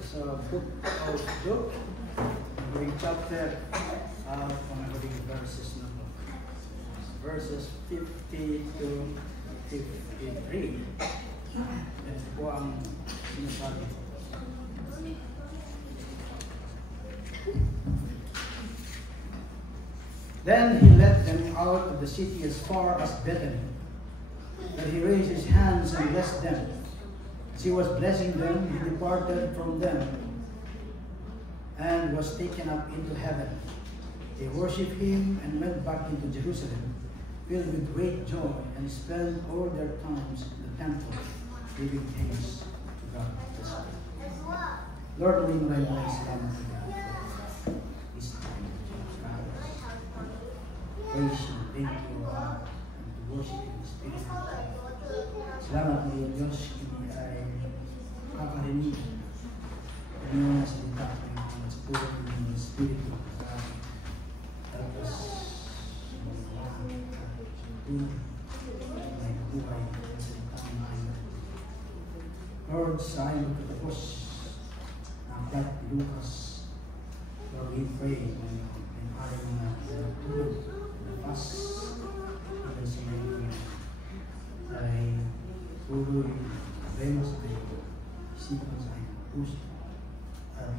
sa book of Luke, yung chapter, pangaling verses na po. Verses 50 to 53. Yan po ang sinasabi. Then he led them out of the city as far as Bethany. But he raised his hands and blessed them. As he was blessing them, he departed from them and was taken up into heaven. They worshipped him and went back into Jerusalem, filled with great joy, and spent all their times in the temple, giving thanks to God. Lord, we maraming salamat sa God for this time. Praise you, thank you, God, and to worship in the Spirit. Salamat mo yung Diyos, kini ay kakarinig. Ano yung salita ng Espiritu ng Espiritu. Tapos, may buhay ng salita ng Panginoon. Lord, sa ayaw magtatapos ng aklat ni Lucas, Lord, we pray na yung ayaw na tulog, na fast, na sa iyo ay tuloy problema sa iyo, isipan sa iyo, puso. At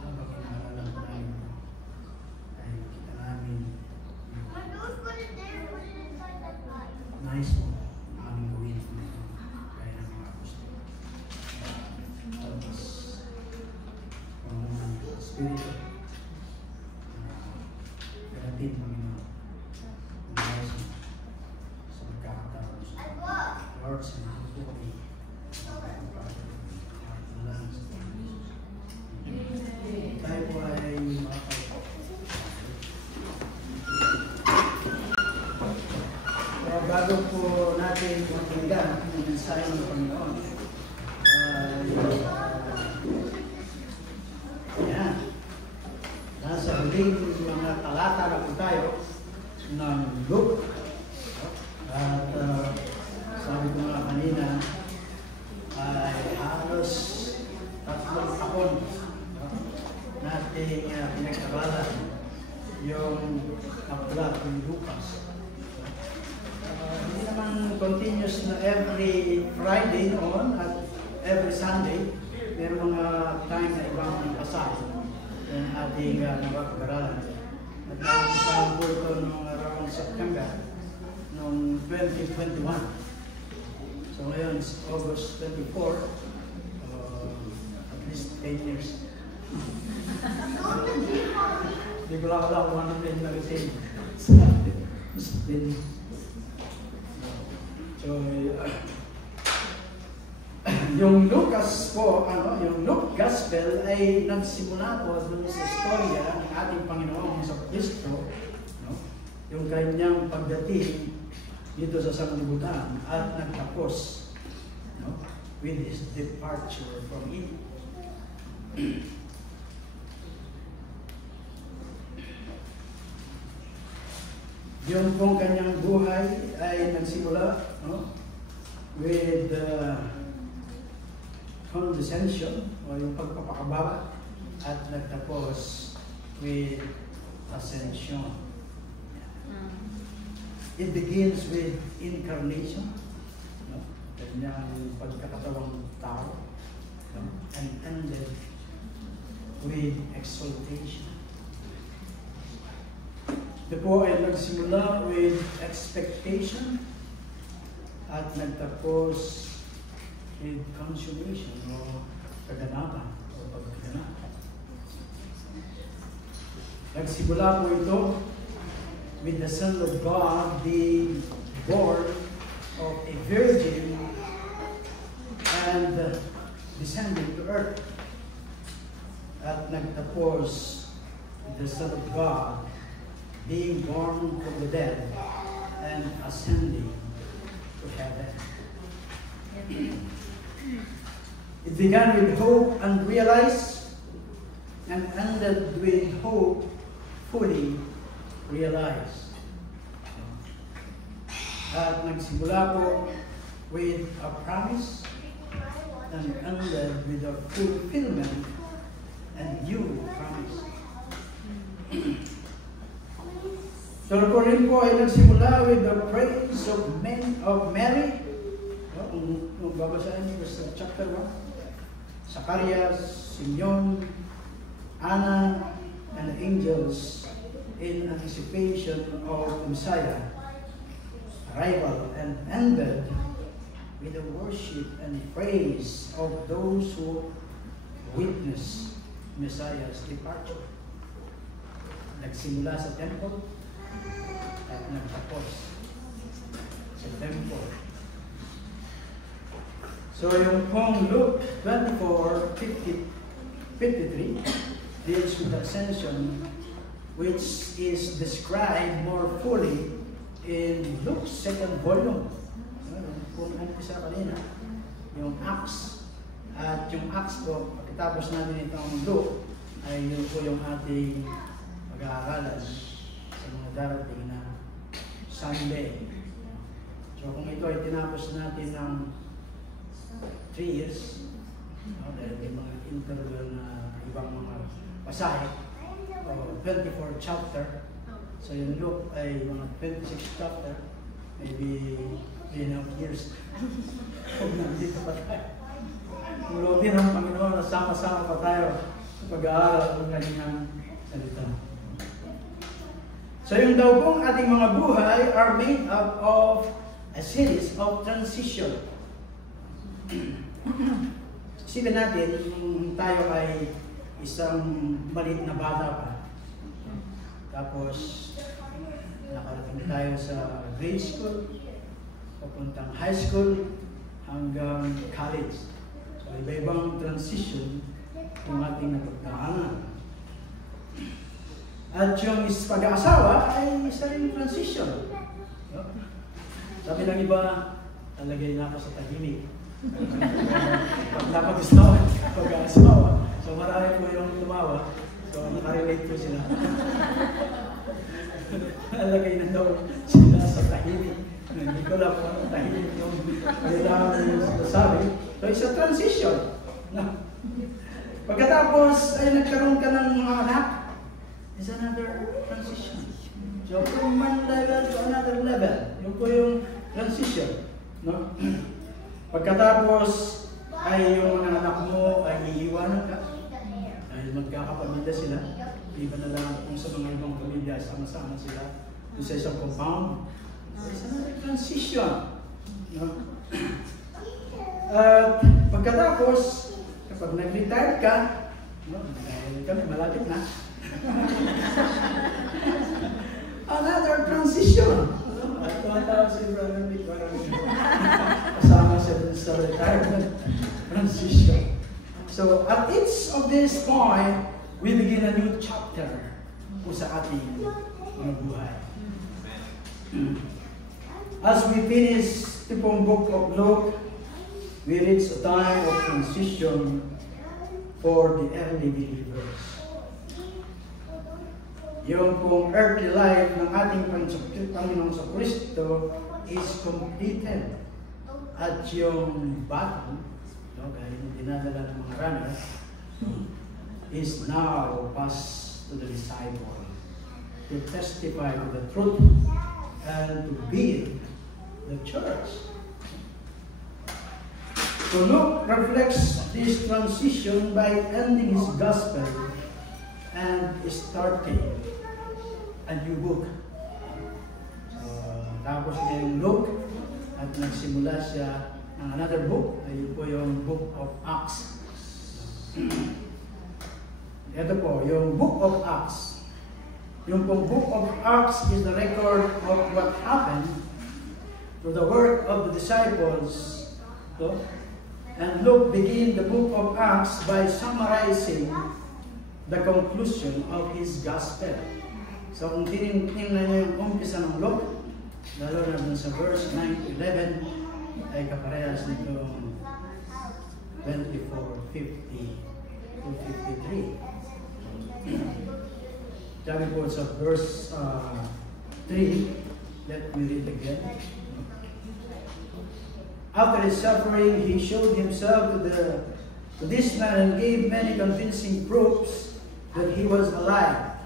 habang inaalam tayo, ay makita namin yung nais mo ang aming gawin kaya ng mga apostol. Tapos, ang Espiritu, ganatin, Panginoon, ang nais mo sa magkakataon sa Lord, sa mga buhay, tayo po ay makapag. Pero bago po natin pakinggan ang mensahe ng Panginoon, ayan, nasa huling mga talata na po tayo ng Luke. At sabi ko nga kanina, ay halos 3 taon nating pinag-aralan yung aklat ng Lucas. Hindi naman continuous na every Friday noon at every Sunday. Meron mga time na ibang pasahe yung ating napag-aralan. At nag-usahan po ito noong around September noong 2021. So ngayon, it's August 24, at least 10 years. Hindi ko lang alam kung ano din na-retain. So, yung Lucas po, yung Luke Gospel ay nagsimula po dun sa istorya ng ating Panginoong sa Kristo, yung kanyang pagdating dito sa sanglibutan at nagtapos with his departure from Eden. Yung pong kanyang buhay ay nagsimula with condescension o yung pagpapakababa at nagtapos with ascension. It begins with incarnation, kanyang pagkakatawang tao, and ended with exaltation. Ito po ay nagsimula with expectation at nagtapos with consummation o kaganapan o pagkaganap. Nagsimula po ito with the Son of God being born of a virgin and descending to earth. At nagtapos with the Son of God being born from the dead and ascending to heaven. It began with hope unrealized and ended with hope fully realized. At nagsimula po with a promise and ended with the fulfillment and due promise. So po rin po ay nagsimula with the praise of Mary. Kung babasahin niyo sa chapter 1, Zacharias, Simeon, Anna, and the angels in anticipation of Messiah arrival, and ended with the worship and praise of those who witness Messiah's departure. Nagsimula sa temple at nagtapos sa temple. So yung pong Luke 24:53 deals with the ascension, which is described more fully in Luke's second volume. Kung umpisa kanina, yung Acts. At yung Acts po, pagkatapos natin itong Luke, ay yun po yung ating pag-aaralan sa mga darating na Sunday. So kung ito ay tinapos natin ng 3 years, dahil may mga interval na ibang mga pasahe, 24 chapter, so yung Luke ay mga 26 chapter, maybe 3.5 years. Huwag nandito pa tayo. Mulotin ang Panginoon na sama-sama pa tayo sa pag-aaral ng kanyang salita. So yung daw pong ating mga buhay are made up of a series of transition. Isipin natin, kung tayo ay isang maliit na bata pa, tapos nakarating tayo sa grade school, papuntang high school, hanggang college. So iba-ibang transition yung ating napagdaanan. At yung pag-aasawa ay isa rin transition. Sabi ng iba, talagay na ako sa tahimik. Pag napag-asawa, pag-aasawa. So marami po yung tumawa. So nakarelate po sila. Talagay na daw sila sa tahimik. Hindi ko lang po ang tahimik yung kailangan yung sinasabi. So it's a transition. Pagkatapos ay nagkaroon ka ng mga anak, is another transition. So from one level to another level. Yun po yung transition. No? Pagkatapos ay yung mga anak mo ay iiwanan ka. Dahil magkakapamilya sila. Iba na lang kung sa mga ibang pamilya, sama-sama sila. Doon sa isang compound. It's another transition. No? At pagkatapos, kapag nag-retire ka, no? Dahil kami malapit na, another transition. At tumatawag si Brother Nick, kasama siya sa retirement transition. So, at each of this point, we begin a new chapter po sa ating mga buhay. As we finish the book of Luke, we reach a time of transition for the early believers. Yung pong earthly life ng ating Panginoong sa Kristo is completed. At yung battle, dahil dinadala ng mga runners, is now passed to the disciple to testify to the truth and to build the church. So Luke reflects this transition by ending his gospel and starting a new book. So, tapos niya yung Luke at nagsimula siya ng another book. Ayun po yung Book of Acts. Ito po, yung Book of Acts. Yung pong Book of Acts is the record of what happened to the work of the disciples. So, and Luke begins the Book of Acts by summarizing the conclusion of his gospel. So kung tinignan niyo yung umpisa ng Luke, lalo na dun sa verse 9 to 11, ay kaparehas nito 24:50 to 53. Sabi po sa verse 3, let me read again. After his suffering, he showed himself to this man and gave many convincing proofs that he was alive.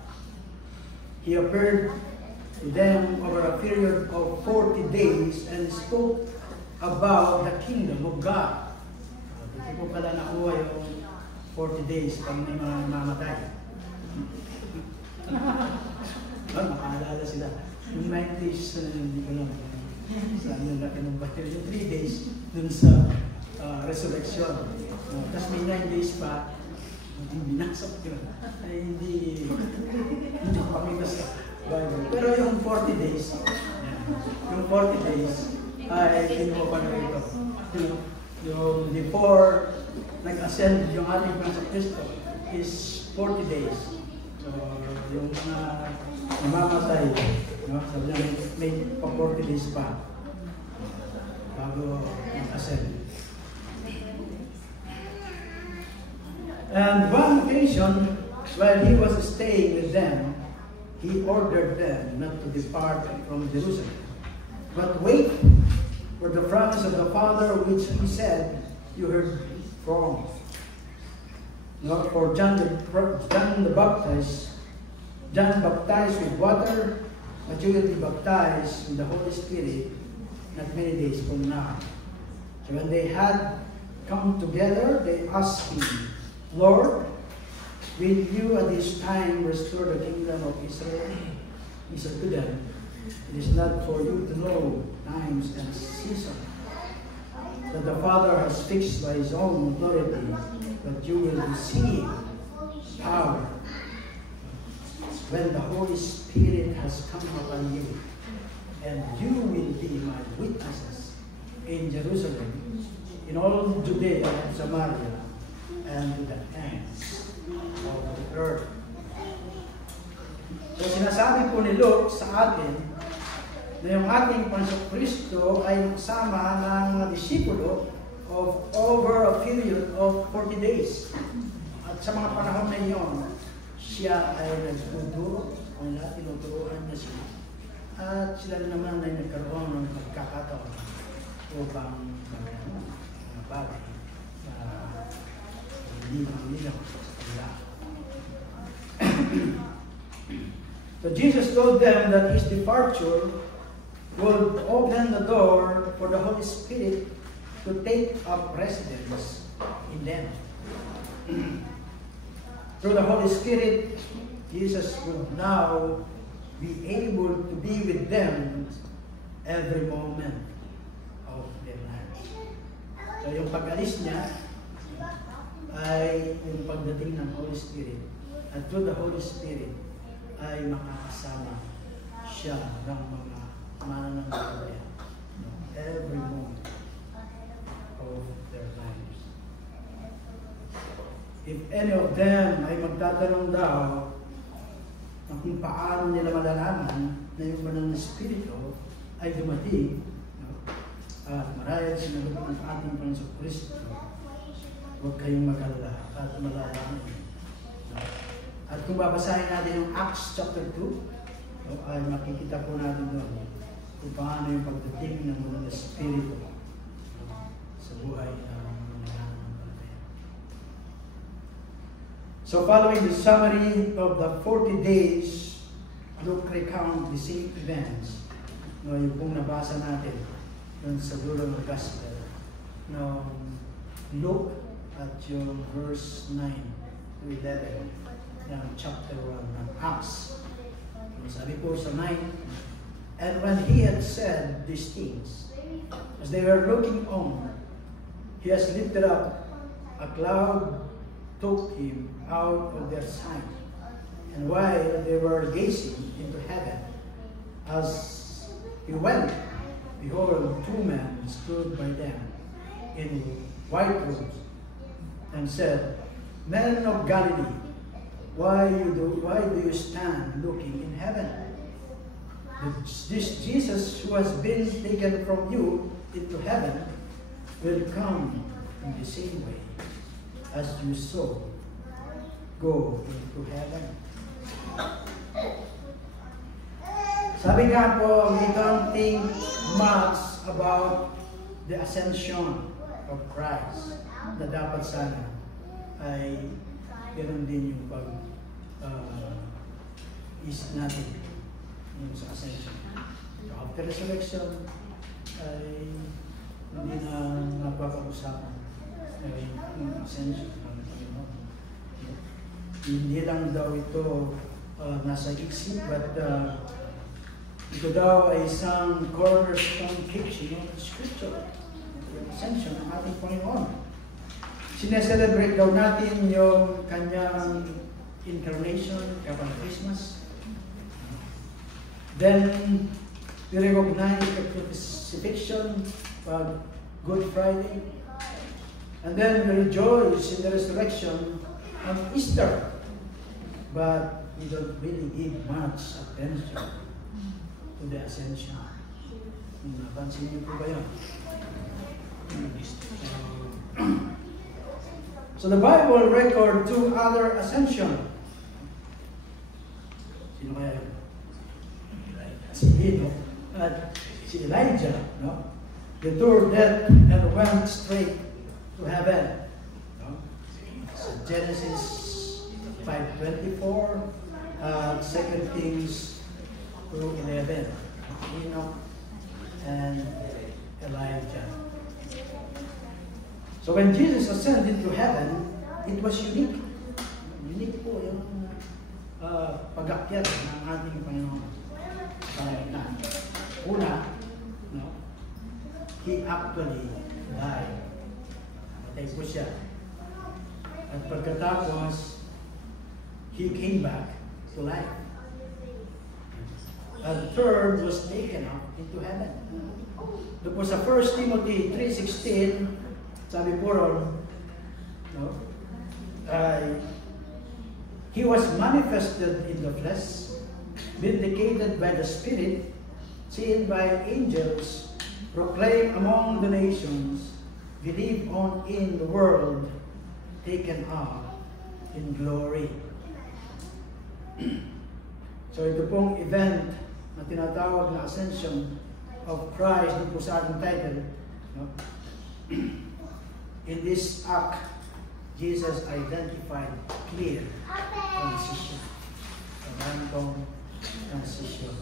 He appeared to them over a period of 40 days and spoke about the kingdom of God. Hindi ko pala nakuha yung 40 days pag may mga mamatay. Makaalala sila. Yung 9 days, hindi ko lang. Saan yung laki ng batil? Yung 3 days dun sa resurrection. Tapos may 9 days pa, binasok yun. Ay, hindi pakita sa Bible. Pero yung 40 days, ay kinuha pa na ito. Yung before nag-ascend yung ating Panginoon Kristo is 40 days. So, yung mga namamatay, sabi niya may pa 40 days pa bago nag-ascend. And one occasion, while he was staying with them, he ordered them not to depart from Jerusalem, but wait for the promise of the Father, which he said, you heard from. For John baptized with water, but you will be baptized with the Holy Spirit not many days from now. So when they had come together, they asked him, Lord, will you at this time restore the kingdom of Israel? He said to them, it is not for you to know times and seasons that the Father has fixed by his own authority, but you will receive power when the Holy Spirit has come upon you, and you will be my witnesses in Jerusalem, in all Judea and Samaria, and to the ends of the earth. So sinasabi po ni Luke sa atin na yung ating Panginoong Kristo ay kasama ng mga disipulo of over a period of 40 days. At sa mga panahon na iyon, siya ay nagtuturo, tinuturuan niya sila. At sila naman ay nagkaroon ng pagkakataon upang mga bagay So Jesus told them that his departure would open the door for the Holy Spirit to take up residence in them. Through the Holy Spirit, Jesus would now be able to be with them every moment of their lives. So yung pag-alis niya ay yung pagdating ng Holy Spirit, at through the Holy Spirit ay makakasama siya ng mga mananampalataya every moment of their lives. If any of them ay magtatanong daw kung paano nila malalaman na yung banal na Espiritu ay dumating, at marahil sinagot ng ating Panginoong Kristo, huwag kayong mag-alala at malalaman. At kung babasahin natin yung Acts chapter 2, ay makikita po natin doon kung paano yung pagdating ng banal na Espiritu sa buhay ng mga nananampalataya. So following the summary of the 40 days, Luke recount the same events. Yung pong nabasa natin dun sa dulo ng Gospel. Luke at yung verse 9 to 11 ng chapter 1 ng Acts. Sabi po sa 9, and when he had said these things, as they were looking on, he has lifted up a cloud, took him out of their sight. And while they were gazing into heaven, as he went, behold, 2 men stood by them in white robes, and said, Men of Galilee, why do you stand looking in heaven? This Jesus who has been taken from you into heaven will come in the same way as you saw go into heaven. Sabi nga po, we don't think much about the ascension of Christ na dapat sana ay ganoon din yung is natin yung sa ascension. So after resurrection ay hindi na napapag-usapan yung ascension ng Panginoon. Hindi lang daw ito nasa isip, but ito daw ay isang cornerstone teaching of Scripture, yung ascension ng ating Panginoon. Sineselebrate daw natin yung kanyang incarnation kapag Christmas. Then, we recognize the crucifixion pag Good Friday. And then we rejoice in the resurrection on Easter. But we don't really give much attention to the ascension. Napansin niyo po ba yan? So the Bible record two other ascension. Sino kaya yun? Si Elijah, no? The two dead and went straight to heaven. No? So Genesis 5:24, 2 Kings 2:11. Enoch and Elijah. So when Jesus ascended to heaven, it was unique. Unique po yung pag-akyat ng ating Panginoon. Una, no, He actually died. Matay po siya. At pagkatapos, He came back to life. And third was taken up into heaven. Ito po sa 1 Timothy 3:16, sabi po ron, no, He was manifested in the flesh, vindicated by the Spirit, seen by angels, proclaimed among the nations, believed on in the world, taken up in glory. So ito pong event na tinatawag na Ascension of Christ, dito po sa ating title, no? In this act, Jesus identified clear transition. Transition.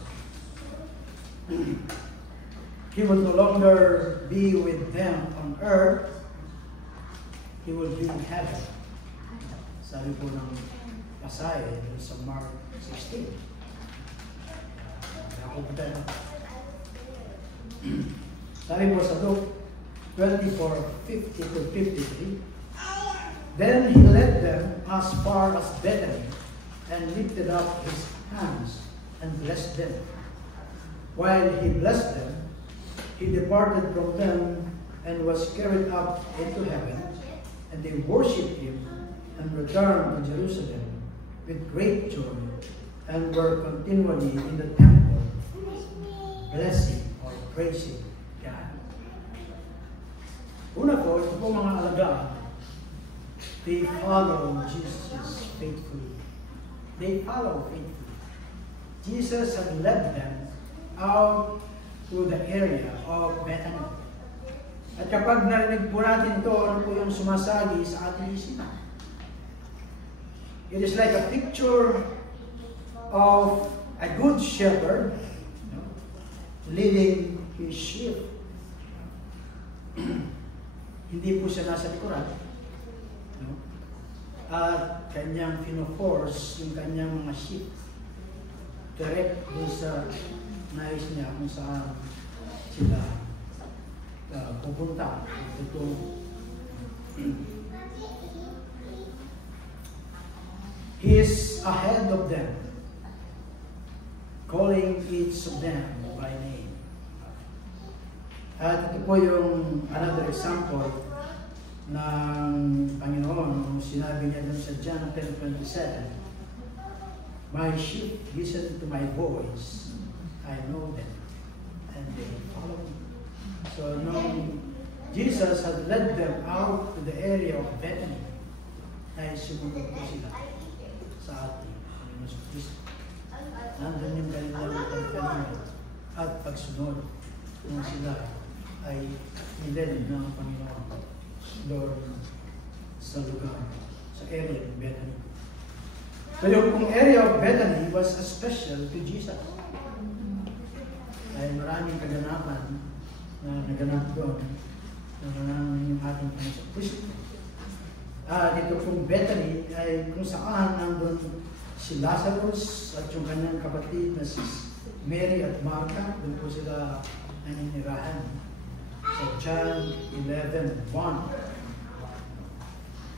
He will no longer be with them on earth. He will be in heaven. Sabi po ng Pasay sa Mark 16. Sabi po sa Luke 24:50-53, then he led them as far as Bethany and lifted up his hands and blessed them. While he blessed them, he departed from them and was carried up into heaven, and they worshipped him and returned to Jerusalem with great joy and were continually in the temple, blessing or praising God. Una po, ito po mga alagaan, they follow Jesus faithfully. They follow faithfully. Jesus had led them out to the area of Bethany. At kapag narinig po natin ito, ano po yung sumasagi sa ating isipan? It is like a picture of a good shepherd, no, leading his sheep. Hindi po siya nasa likuran, no? At kanyang pino-force yung kanyang mga sheep direct dun sa nais niya kung saan sila pupunta. Ito, he is ahead of them, calling each of them by name. At ito po yung another example ng Panginoon kung sinabi niya dun sa John 10:27, my sheep listen to my voice, I know them, and they follow me. So nung Jesus had led them out to the area of Bethany, ay sumunod po sila sa ating Panginoon Kristo. Nandun yung kanilang pagkalingan at pagsunod kung sila ay nilin ng Panginoon doon sa lugar, sa area of Bethany. So yung area of Bethany was special to Jesus. Ay maraming kaganapan na naganap doon, naganap yung ating Panginoon Kristo. Dito pong Bethany ay kung saan nandun si Lazarus at yung kanyang kapatid na si Mary at Martha, doon po sila naninirahan. So John 11:1.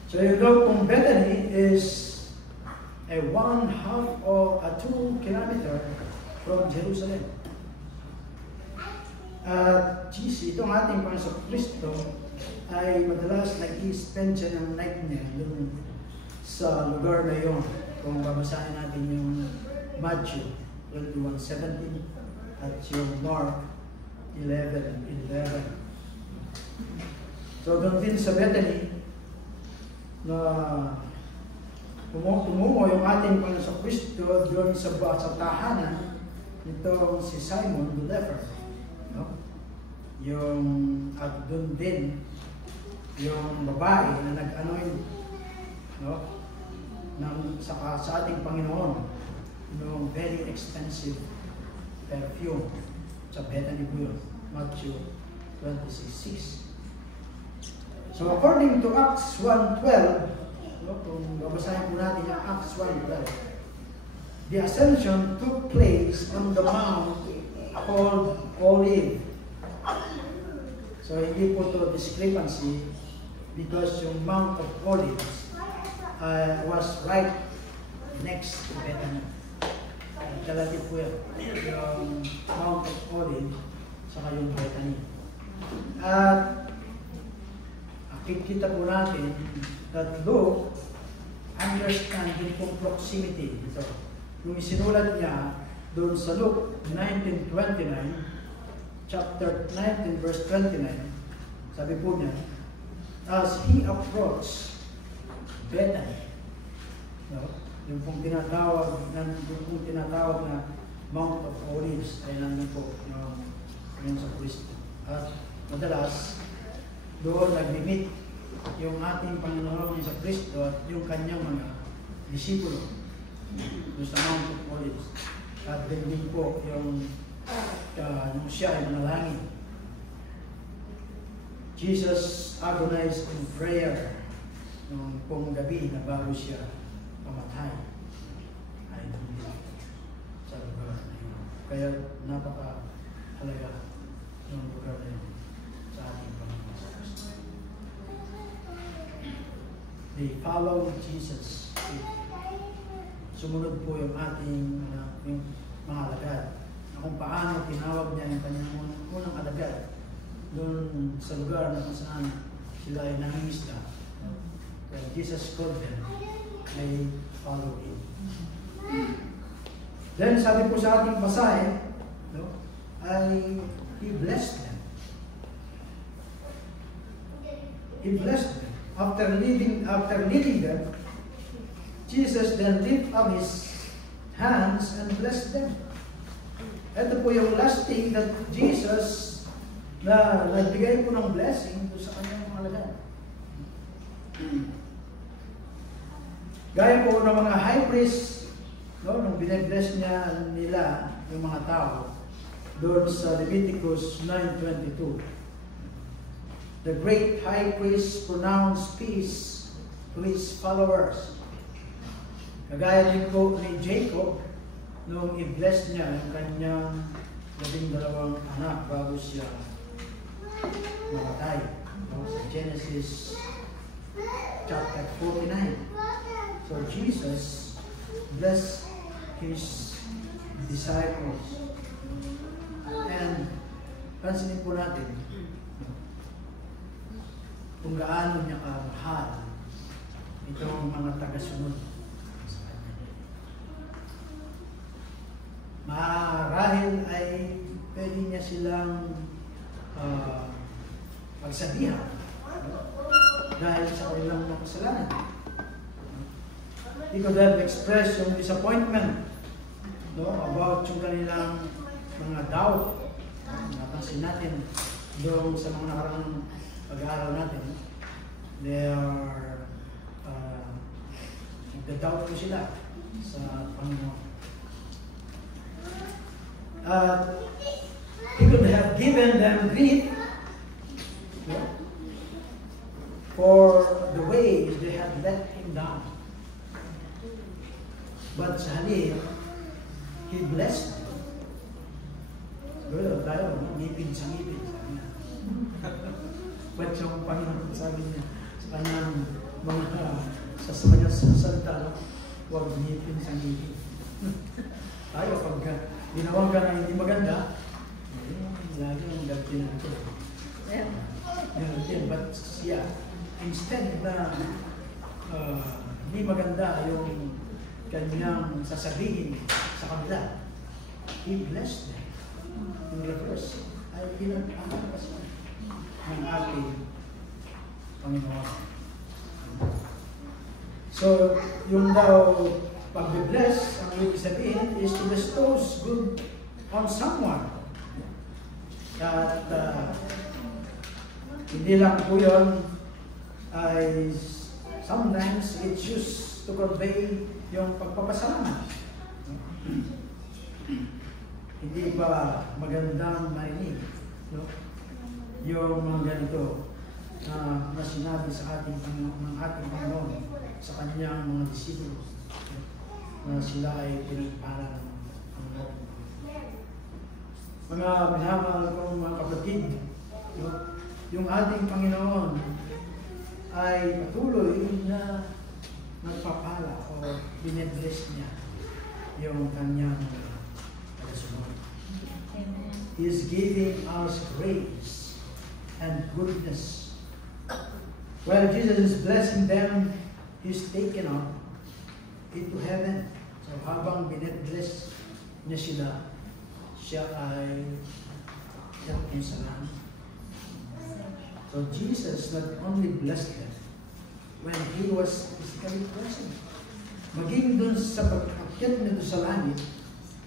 So yung daw pong Bethany is a 1/2 or a 2 kilometer from Jerusalem. Itong ating Panginoon Kristo ay madalas nag-i-spend siya ng night niya doon sa lugar na yun. Kung babasahin natin yung Matthew 21:17 at yung Mark 11:11. So doon din sa Bethany na tumungo yung ating Panginoon Kristo doon sa tahanan nitong si Simon the leper. No? Yung at doon din yung babae na nag-anoint, no? Sa ating Panginoon yung very expensive perfume sa Bethany po yun, Matthew 26:6. So according to Acts 1:12, kung babasahin po natin yung Acts 1:12, the ascension took place on the mount called Olive. So hindi po to discrepancy because yung Mount of Olives was right next to Bethany. Kalati po yung Mount of Olives saka yung Bethany. At kita po natin that Luke understand yung pong proximity dito. Yung isinulat niya doon sa Luke 19:29, chapter 19 verse 29, sabi po niya, as he approached Bethany, no? Yung pong tinatawag na Mount of Olives ay nandun po yung sa Kristo. At madalas doon nag-meet yung ating Panginoon sa Kristo at yung kanyang mga disipulo doon sa Mount of Olives. At din po yung siya ay manalangin. Jesus agonized in prayer nung pong gabi na bago siya pamatay. Ay hindi sa lugar na yun. Kaya napaka-halaga yung lugar na yun sa ating Panginoon sa Kristo. They followed Jesus. Sumunod po yung ating yung mga alagad. Kung paano tinawag niya yung kanyang unang alagad doon sa lugar na kung saan sila ay nangingisda. When Jesus called them, they followed him. Then sabi po sa ating basahe, no, ay he blessed them. He blessed them. After leading them, Jesus then lifted up his hands and blessed them. Ito po yung last thing that Jesus na nagbigay po ng blessing sa kanyang mga alagad. Gaya po ng mga high priest, no, nung bine-bless nila yung mga tao doon sa Leviticus 9:22. The great high priest pronounced peace to his followers. Kagaya din po ni Jacob nung i-bless niya ang kanyang 12 anak bago siya mamatay. No? Sa Genesis chapter 49. So Jesus blessed his disciples. And pansinin po natin kung gaano niya kamahal itong mga tagasunod sa kanya. Marahil ay pwede niya silang pagsabihan dahil sa kanilang mga kasalanan. He could have expressed yung disappointment, no, about yung kanilang mga doubt. Napansin natin doon sa mga nakarang pag-aaral natin, they are nagda-doubt ko sila sa Panginoon. He could have given them grief for the ways they had let him down. But sa halip, He blessed them. Siguro tayo, ngipin sa ngipin. But yung Panginoon, sabi niya, sa kanyang mga sa kanyang salita, huwag ngipin sa ngipin. Tayo, pag ginawa ka na hindi maganda, lagi ang gagawin natin. But siya, instead na hindi maganda yung kanyang sasabihin sa kanila, He blessed them. Yung reverse, ay pinag-amal kasi ng ating Panginoon. So, yung daw pag-bless, ang ibig sabihin is to bestow good on someone. At hindi lang po yun, ay sometimes it's used to convey yung pagpapasalamat. Hindi ba magandang marinig, no? Yung mga ganito na sinabi sa ating Panginoon sa kanyang mga disipulo na sila ay pinagpala ng Panginoon. Mga minamahal kong mga kapatid, no? Yung ating Panginoon ay patuloy na nagpapala o binebless niya yung kanyang pagkasunod. He is giving us grace and goodness. While Jesus is blessing them, He's taken up into heaven. So habang binebless niya sila, siya ay dating sa langit. So Jesus not only blessed them when He was physically present, maging dun sa pag-akyat nito sa langit,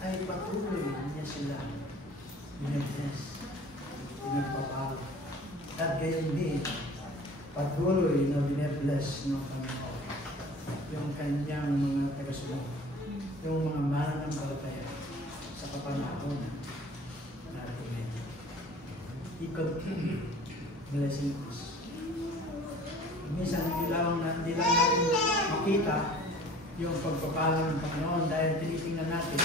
ay patuloy niya sila bine-bless, pinagpapala. At gayon din, patuloy na bine-bless ng Panginoon yung kanyang mga tagasunod, yung mga mananampalataya sa kapanahon natin. He continued blessing us. Minsan hindi lang natin makita yung pagpapala ng Panginoon dahil tinitingnan natin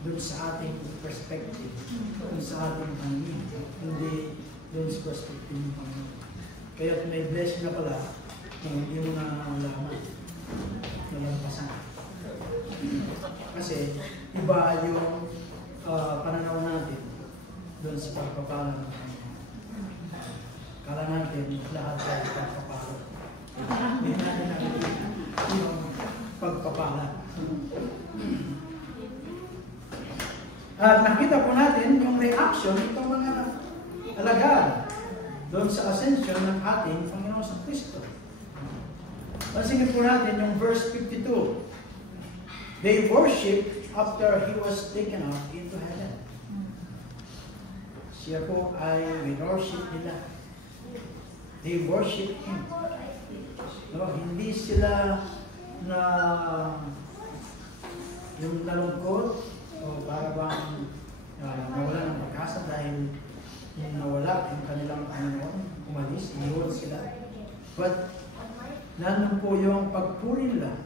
doon sa ating perspective, doon sa ating paningin, hindi doon sa perspective ng Panginoon. Kaya may blessing na pala na hindi mo na alaman, nalampasan. Kasi iba yung pananaw natin doon sa pagpapala ng Panginoon. Kala natin lahat ay pagpapala. Hindi natin nakikita yung pagpapala. At nakita po natin yung reaction ng mga alagad doon sa ascension ng ating Panginoon sa Kristo. Pansinin po natin yung verse 52. They worshiped after He was taken up into heaven. Siya po ay worship nila. They worship Him. No, hindi sila na yung nalungkot o para bang nawala ng pag-asa dahil nawala yung kanilang Panginoon, umalis, iniwan sila. But nandun po yung pagpuri nila.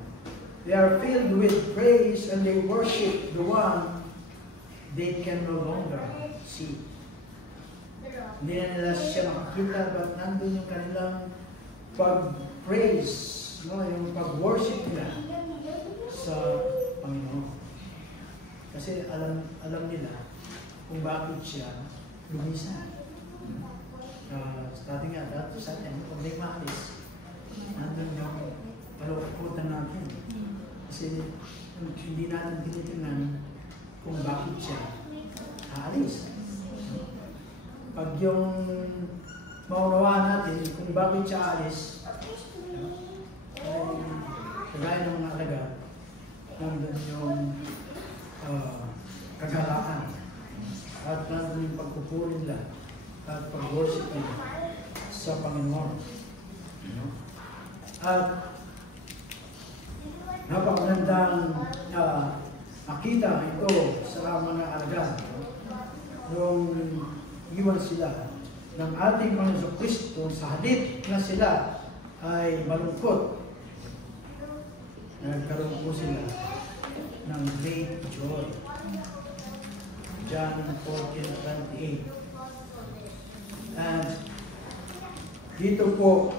They are filled with praise and they worship the one they can no longer see. Hindi na nila siya makakita, but nandun yung kanilang pag-praise, no? Yung pag-worship nila sa Panginoon. Kasi alam nila kung bakit siya lumisan. Sa ating nga, dato sa atin, kung may maalis, nandun yung kalungkutan natin. Kasi hindi natin tinitingnan kung bakit siya aalis. Pag yung maunawaan natin kung bakit siya aalis, ay kagaya ng mga alaga, nandun yung kagalakan at nandun yung pagpupuri nila at pag-worship sa Panginoon. At napakagandang makita ito sa mga alagad. Nung iwan sila ng ating Panginoon Kristo, sa halip na sila ay malungkot, nagkaroon po sila ng great joy. John 14:28. And dito po,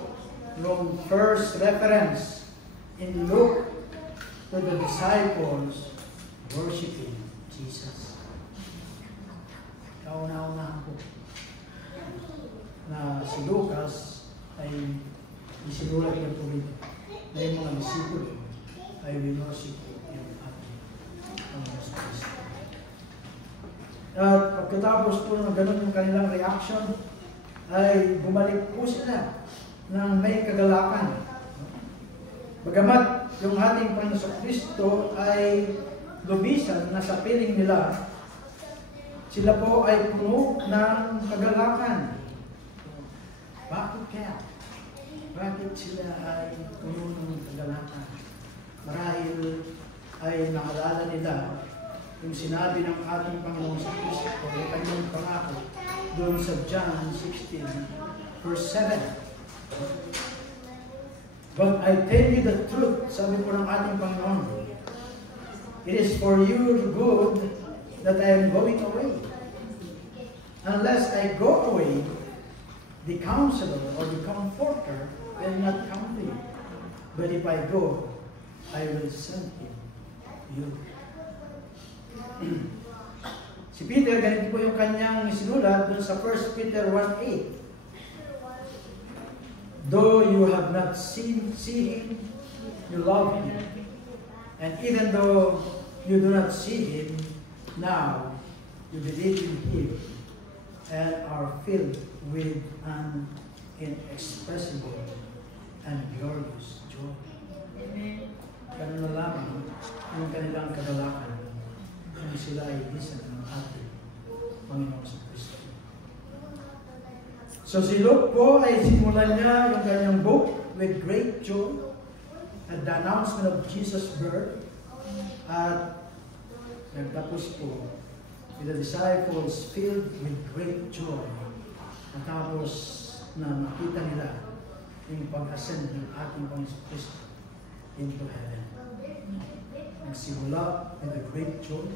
nung first reference in Luke to the disciples worshiping Jesus. Kauna-unahan po na si Lucas ay isinulat niya po rin na yung mga disipulo ay winorship po yung ating Panginoon Kristo. At pagkatapos po ng ganun yung kanilang reaction, ay bumalik po sila ng may kagalakan. Bagamat yung ating Panginoon Kristo ay lumisan na sa piling nila, sila po ay puno ng kagalakan. Bakit kaya? Bakit sila ay puno ng kagalakan? Marahil ay naalala nila yung sinabi ng ating Panginoon sa Kristo, yung kanyang pangako, doon sa John 16, verse 7. But I tell you the truth, sabi po ng ating Panginoon, it is for your good that I am going away. Unless I go away, the Counselor or the Comforter will not come to you. But if I go, I will send him you. Si Peter, ganito po yung kanyang sinulat dun sa 1 Peter 1:8. Though you have not seen him, you love him. And even though you do not see him now, you believe in him and are filled with an inexpressible and glorious joy. Ganun na lamang yung kanilang kadalakan kung sila ay lisan ng ating Panginoon sa Kristo. So si Luke po ay simulan niya yung kanyang book with great joy at the announcement of Jesus' birth, at nagtapos po with the disciples filled with great joy matapos na makita nila yung pag-ascend ng ating Panginoon Kristo into heaven. Nagsimula with a great joy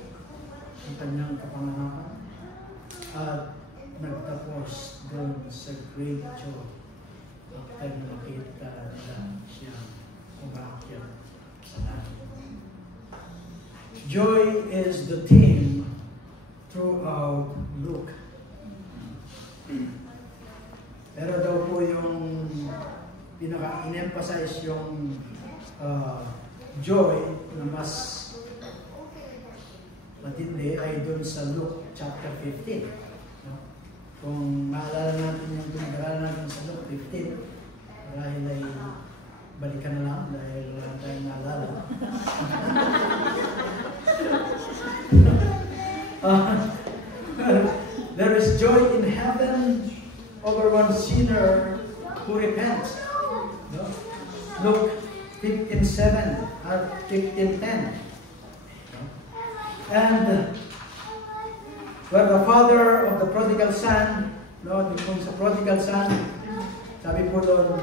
ang kanyang kapanganakan at nagtapos doon sa great joy at nakita nila siya umakyat sa langit. Joy is the theme throughout Luke. Pero daw po yung pinaka-in-emphasize yung joy na mas matindi ay doon sa Luke chapter 15. Kung maalala natin yung pinag-aralan natin sa Luke 15, dahil ay balikan na lang dahil wala tayong naalala. There is joy in heaven over one sinner who repents. No? Luke 15:7 at 15:10. And where the father of the prodigal son, no, yung sa prodigal son, sabi po doon,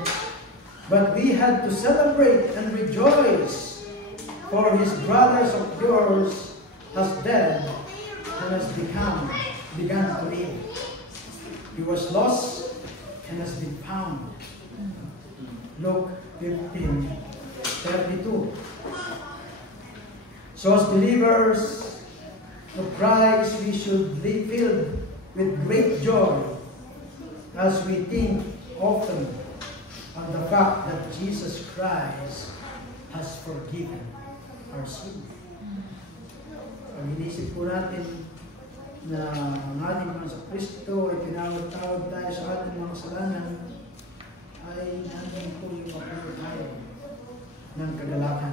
but we had to celebrate and rejoice, for his brothers of yours has dead and has begun to live. He was lost and has been found. Luke 15:32. So as believers of Christ, we should be filled with great joy as we think often on the fact that Jesus Christ has forgiven our sin. Pag inisip po natin na ang ating Panginoon Kristo ay tinawag-tawag tayo sa ating mga kasalanan, ay nandun po yung mapuno tayo ng kagalakan.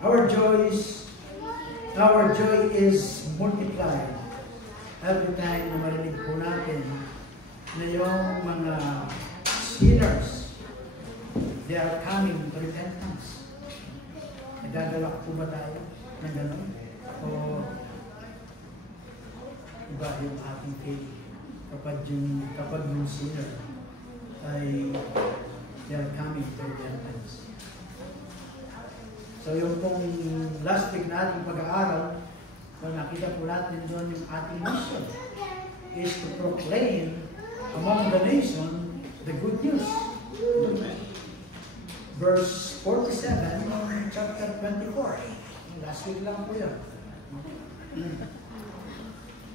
Our joy is multiplied every time na marinig po natin na yung mga sinners, they are coming to repentance. Nagdadala po ba tayo ng gano'n? O iba yung ating faith kapag yung sinner ay they are coming to repentance. So yung pong last week na ating pag-aaral, kung nakita po natin doon yung ating mission is to proclaim among the nation the good news. Verse 47 chapter 24. Last week lang po yun.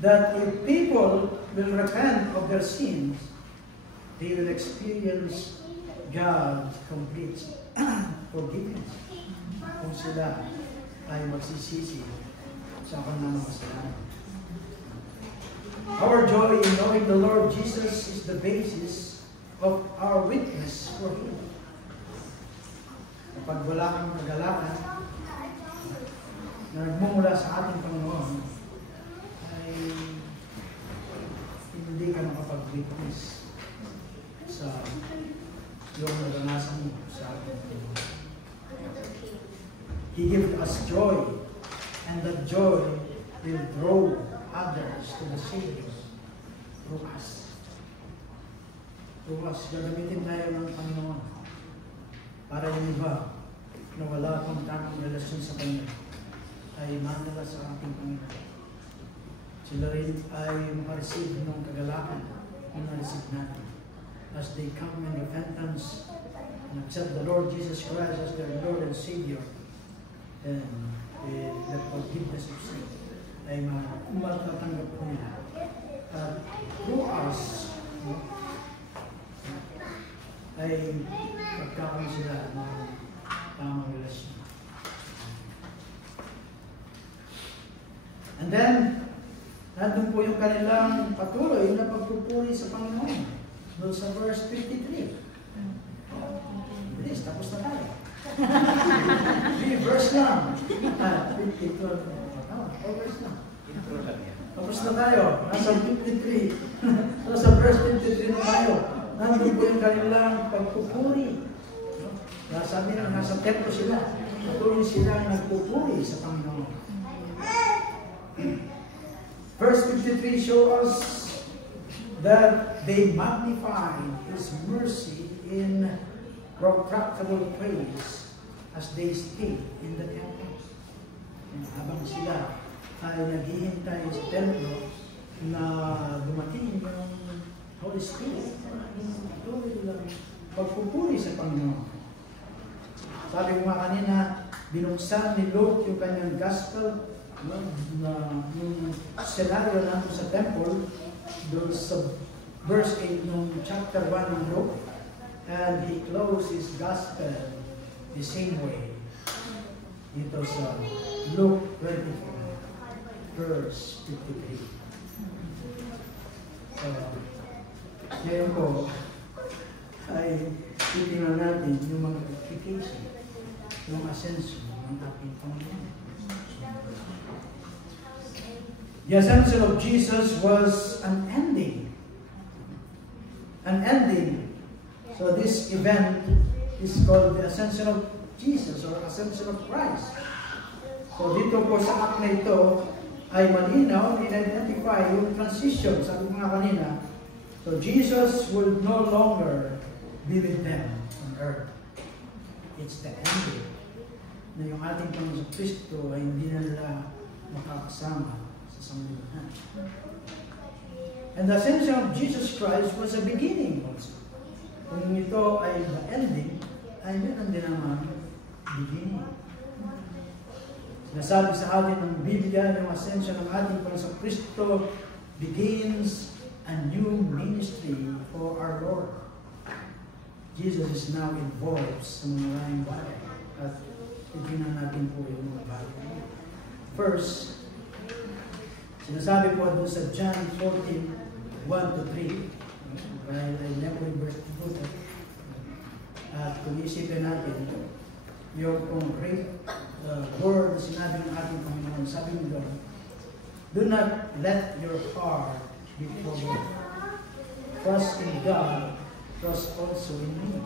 That if people will repent of their sins, they will experience God's complete forgiveness. Kung sila ay magsisisi sa kanilang mga kasalanan. Our joy in knowing the Lord Jesus is the basis of our witness for Him. Kapag wala kang kagalakan na nagmumula sa ating Panginoon, ay hindi ka makapag-witness sa yung naranasan mo sa ating Panginoon. He gives us joy, and that joy will draw others to the Savior through us. Through us, gagamitin tayo ng Panginoon para yung iba na wala pang tamang relasyon sa Kanya ay manala sa ating Panginoon. Sila rin ay makareceive ng kagalakan na na-receive natin as they come in repentance and accept the Lord Jesus Christ as their Lord and Savior. And the forgiveness of sin ay matatanggap po nila. At through us, ay magkakaroon sila ng tamang relasyon. And then, nandun po yung kanilang patuloy na pagpupuri sa Panginoon. Doon sa verse 53. Bilis, tapos na tayo. Verse lang. 52. Verse lang. Tapos na tayo. Nasa 53. Nasa verse 53 na tayo. Nandun po yung kanilang pagpupuri. Sabi na, nasa templo sila. Patuloy sila nagpupuri sa Panginoon. Verse 53 shows us that they magnify His mercy in retractable praise as they stay in the temple. Habang sila ay naghihintay sa templo na dumating yung Holy Spirit, tuloy lang pagpupuri sa Panginoon. Sabi ko nga kanina, binuksan ni Luke yung kanyang gospel na yung scenario natin sa temple doon sa verse 8 ng chapter 1 ng Luke. And he closed his gospel the same way. Ito sa Luke 24, verse 53. So, ngayon po, ay titingnan natin yung mga application, yung ascension ng ating Panginoon. The ascension of Jesus was an ending. An ending. So this event is called the Ascension of Jesus or Ascension of Christ. So dito po sa act na ito ay malinaw, in-identify yung transition. Sabi ko nga kanina, so Jesus will no longer be with them on earth. It's the ending. Na yung ating Panginoon Kristo ay hindi na nila makakasama sa sanglibutan. And the Ascension of Jesus Christ was a beginning also. Kung ito ay the ending, ay meron din naman beginning. Sinasabi sa atin ng Biblia, yung ascension ng ating Panginoon Kristo begins a new ministry for our Lord. Jesus is now involved sa mga maraming bagay. At tignan natin po yung mga bagay. First, sinasabi po doon sa John 14, 1-3. Dahil ay never verse to at kung isipin natin yung great word na sinabi ng ating Panginoon, sabi nito, Do not let your heart be troubled. Trust in God, trust also in me.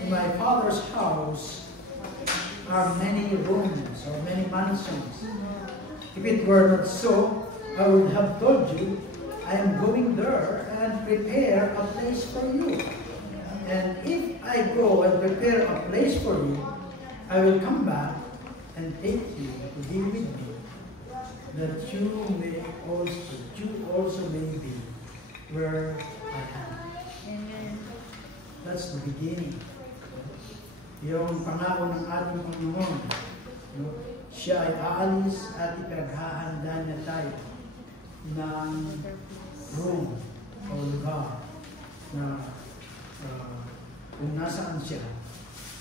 In my Father's house are many rooms or many mansions. If it were not so, I would have told you, I am going there and prepare a place for you. And if I go and prepare a place for you, I will come back and take you to be with me, that you also may be where I am. Amen. That's the beginning. Yung pangako ng ating Panginoon, no? Siya ay aalis at ipaghahanda niya tayo ng room o lugar na kung nasaan siya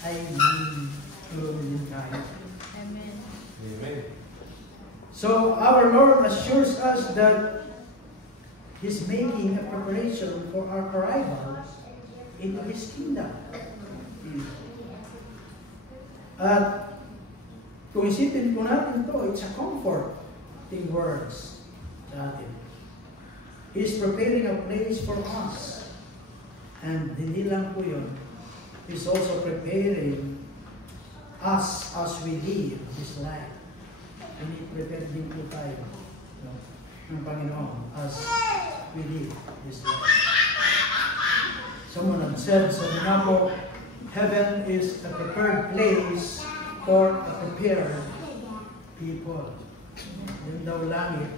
ay tulong din tayo. Amen. Amen. So our Lord assures us that He's making a preparation for our arrival into His kingdom. At kung isipin po natin to, it's a comforting words sa atin. He's preparing a place for us. And hindi lang po yun. He's also preparing us as we live this life. And prepare din po tayo, no, ng Panginoon as we live this life. Someone had said sa mga po, heaven is a prepared place for a prepared people. Yung daw langit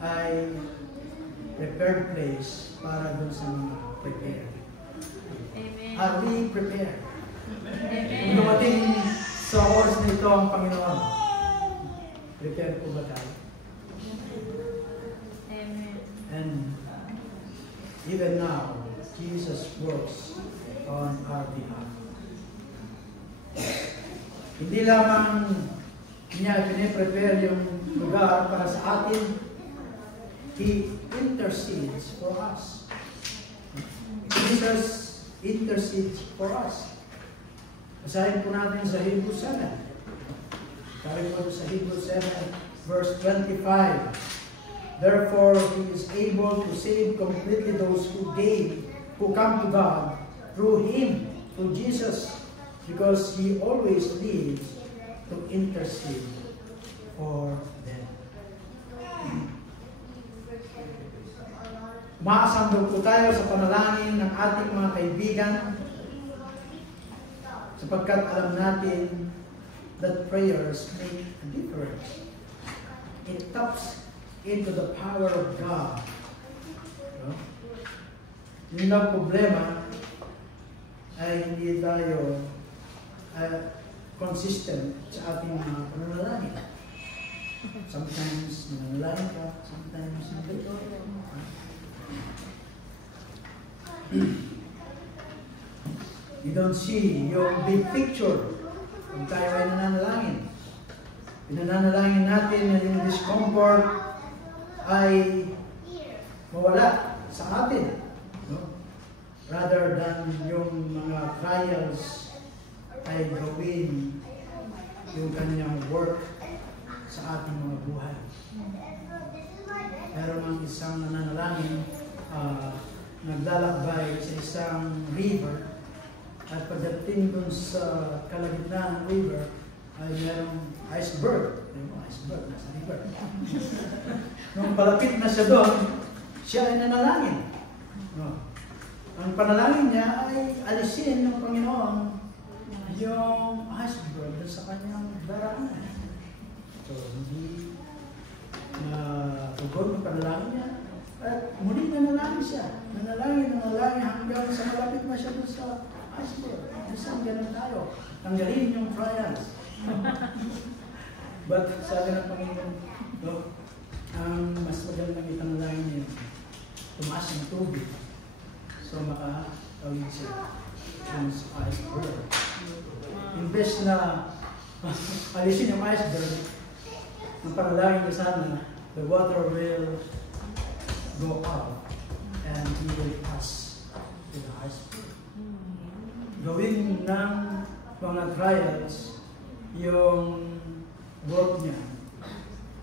ay prepared place para dun sa mga prepared. Amen. Are we prepared? Amen. Kung dumating sa oras na ito ang Panginoon, prepared po ba tayo? Amen. And even now, Jesus works on our behalf. Hindi lamang niya piniprepare yung lugar para sa atin, He intercedes for us. Jesus intercedes for us. Basahin po natin sa Hebrews 7. Sabi po sa Hebrews 7, verse 25. Therefore, He is able to save completely those who come to God through Him, through Jesus, because He always lives to intercede for them. Umaasam po tayo sa panalangin ng ating mga kaibigan sapagkat alam natin that prayers make a difference. It taps into the power of God. No? Yung lang problema ay hindi tayo consistent sa ating mga pananalangin. Sometimes nananalangin ka, sometimes hindi. You don't see yung big picture kung tayo ay nananalangin. Pinananalangin natin na yung discomfort ay mawala sa atin. No? Rather than yung mga trials ay gawin yung kanyang work sa ating mga buhay. Meron ang isang nananalangin naglalakbay sa isang river at pagdating dun sa kalagitnaan ng river ay merong iceberg. Yung iceberg nasa river. Nung palapit na siya doon, siya ay nanalangin. No. Ang panalangin niya ay alisin ng Panginoon yung iceberg sa kanyang daraanan. So, hindi tugon ng panalangin niya. At muli nanalangin siya. Nanalangin hanggang sa malapit na siya doon sa iceberg. Isang ganun tayo. Tanggalin yung trials. But sabi ng Panginoon, no, ang mas magandang itanalangin niya, tumaas ng tubig. So makatawid siya doon sa iceberg. Imbes na alisin yung iceberg, ang panalangin niya sana, the water will go out and he will pass to the iceberg. Gawin ng mga trials yung boat niya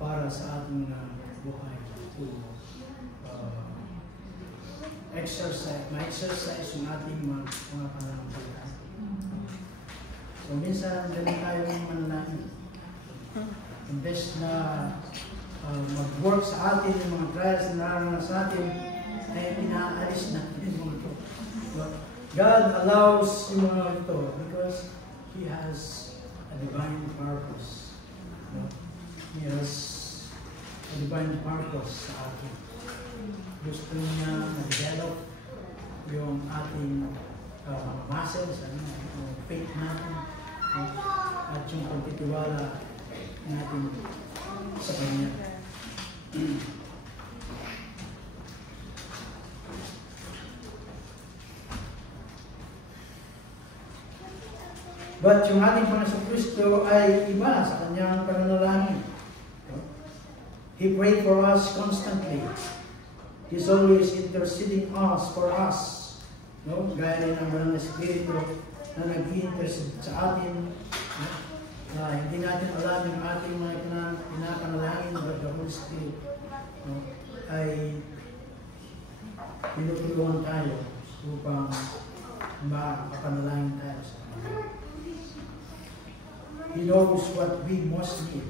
para sa ating buhay. To ma-exercise yung ating mga pananampalataya. So minsan, ganun tayo mananangin. Imbes na mag-work sa atin, yung mga trials na naranasan sa atin, ay inaalis natin yung mga ito. But God allows yung mga ito because He has a divine purpose. He has a divine purpose sa atin. Gusto niya na-develop yung ating muscles, yung faith natin, at yung pagtitiwala natin sa Kanya. But yung ating Panginoon Kristo ay iba sa Kanyang pananalangin. He prayed for us constantly. He's always interceding for us. No? Gaya rin ng Banal na Espiritu na nag-intercede sa atin. Hindi natin alam yung ating mga pinapanalangin ng the Holy Spirit. Ay tinutulungan tayo upang makapanalangin tayo sa Kanya. He knows what we most need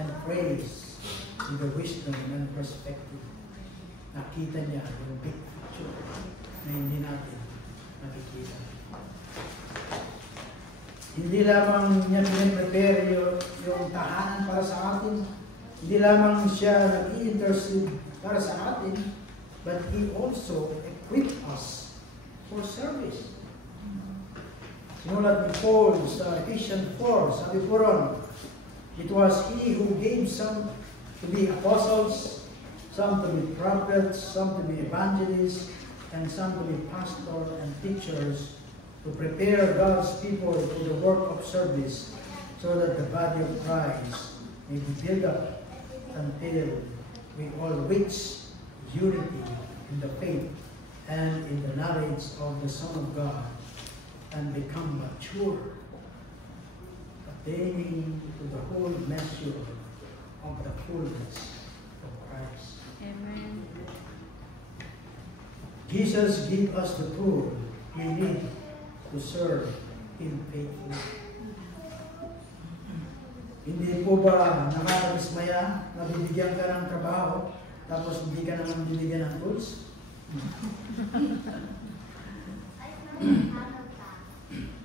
and prays with the wisdom and perspective. Nakita niya yung big picture na hindi natin nakikita. Hindi lamang niya pinaprepare yung tahanan para sa atin, hindi lamang siya nag-i-intercede para sa atin, but He also equipped us for service. Simulat ni Paul sa Ephesians 4, sabi po ron, it was He who gave some to be apostles, some to be prophets, some to be evangelists, and some to be pastors and teachers, to prepare God's people for the work of service, so that the body of Christ may be built up until we all reach unity in the faith and in the knowledge of the Son of God, and become mature, attaining to the whole measure of the fullness of Christ. Amen. Jesus gave us the tool we need to serve Him faithfully. Hindi po ba nakakabismaya na bibigyan ka ng trabaho tapos hindi ka naman bibigyan ng tools?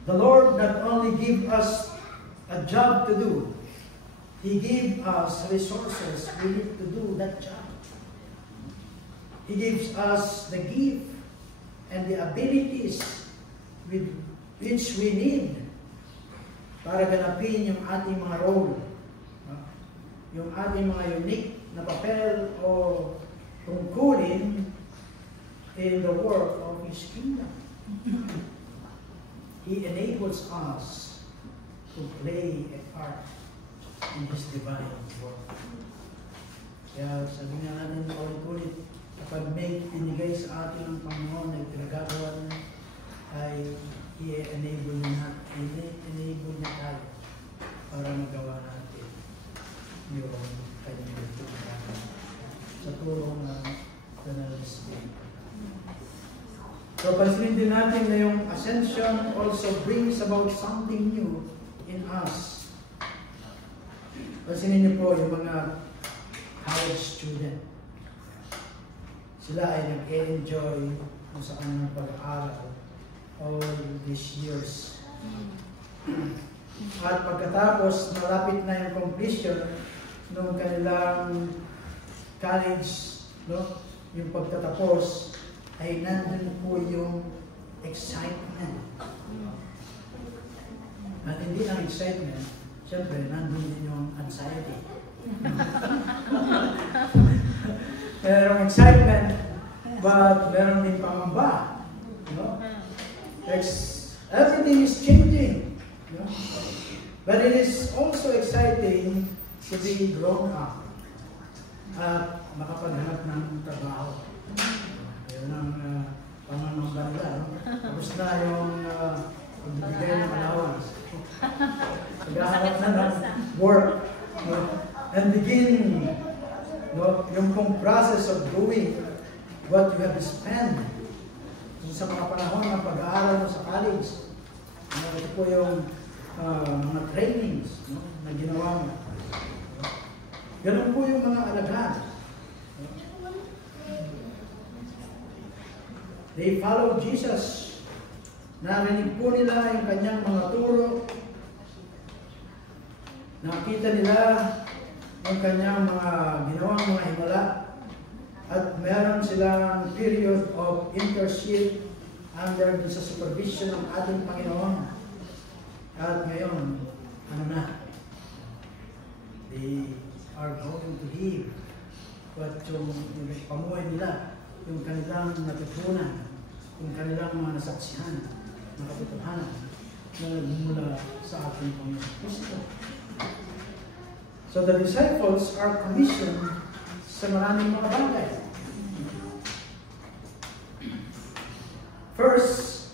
The Lord not only gave us a job to do, He gave us resources we need to do that job. He gives us the gift and the abilities with which we need para ganapin yung ating mga role, yung ating mga unique na papel o tungkulin in the work of His kingdom. He enables us to play a part in His divine work. Kaya sabi nga natin ulit-ulit, kapag may pinigay sa atin ng Panginoon na pinagagawa niya, ay i-enable niya tayo para magawa natin yung kanyang pinagagawa sa tulong ng Banal na Espiritu. So, pansinin din natin na yung ascension also brings about something new in us. Pansinin niyo po yung mga college student. Sila ay nag-enjoy sa kanilang pag-aaral all these years. At pagkatapos, malapit na yung completion ng kanilang college, no? Yung pagtatapos, ay nandun po yung excitement. At hindi ang excitement, siyempre, nandun din yung anxiety. Merong excitement, but meron din pangamba. You know? Everything is changing. You know? But it is also exciting to be grown up at makapaghanap ng trabaho. Yun ang pangangamba nila. No? Tapos na yung pagbibigay ng allowance. Paghahanap na ng work. No? and begin yung pong process of doing what you have spent sa mga panahon ng pag-aaral mo sa college. Ito po yung mga trainings na ginawa mo. Ganun po yung mga alagad. They followed Jesus. Narinig po nila yung kanyang mga turo. Nakita nila yung kanyang mga ginawang mga himala. At meron silang period of internship under sa supervision ng ating Panginoon. At ngayon, ano na? They are going to live. But yung pamuhay nila, yung kanilang natutunan, yung kanilang mga nasaksihan, mga katotohanan na nagmumula sa ating Panginoon Kristo. So the disciples are commissioned sa maraming mga bagay. First,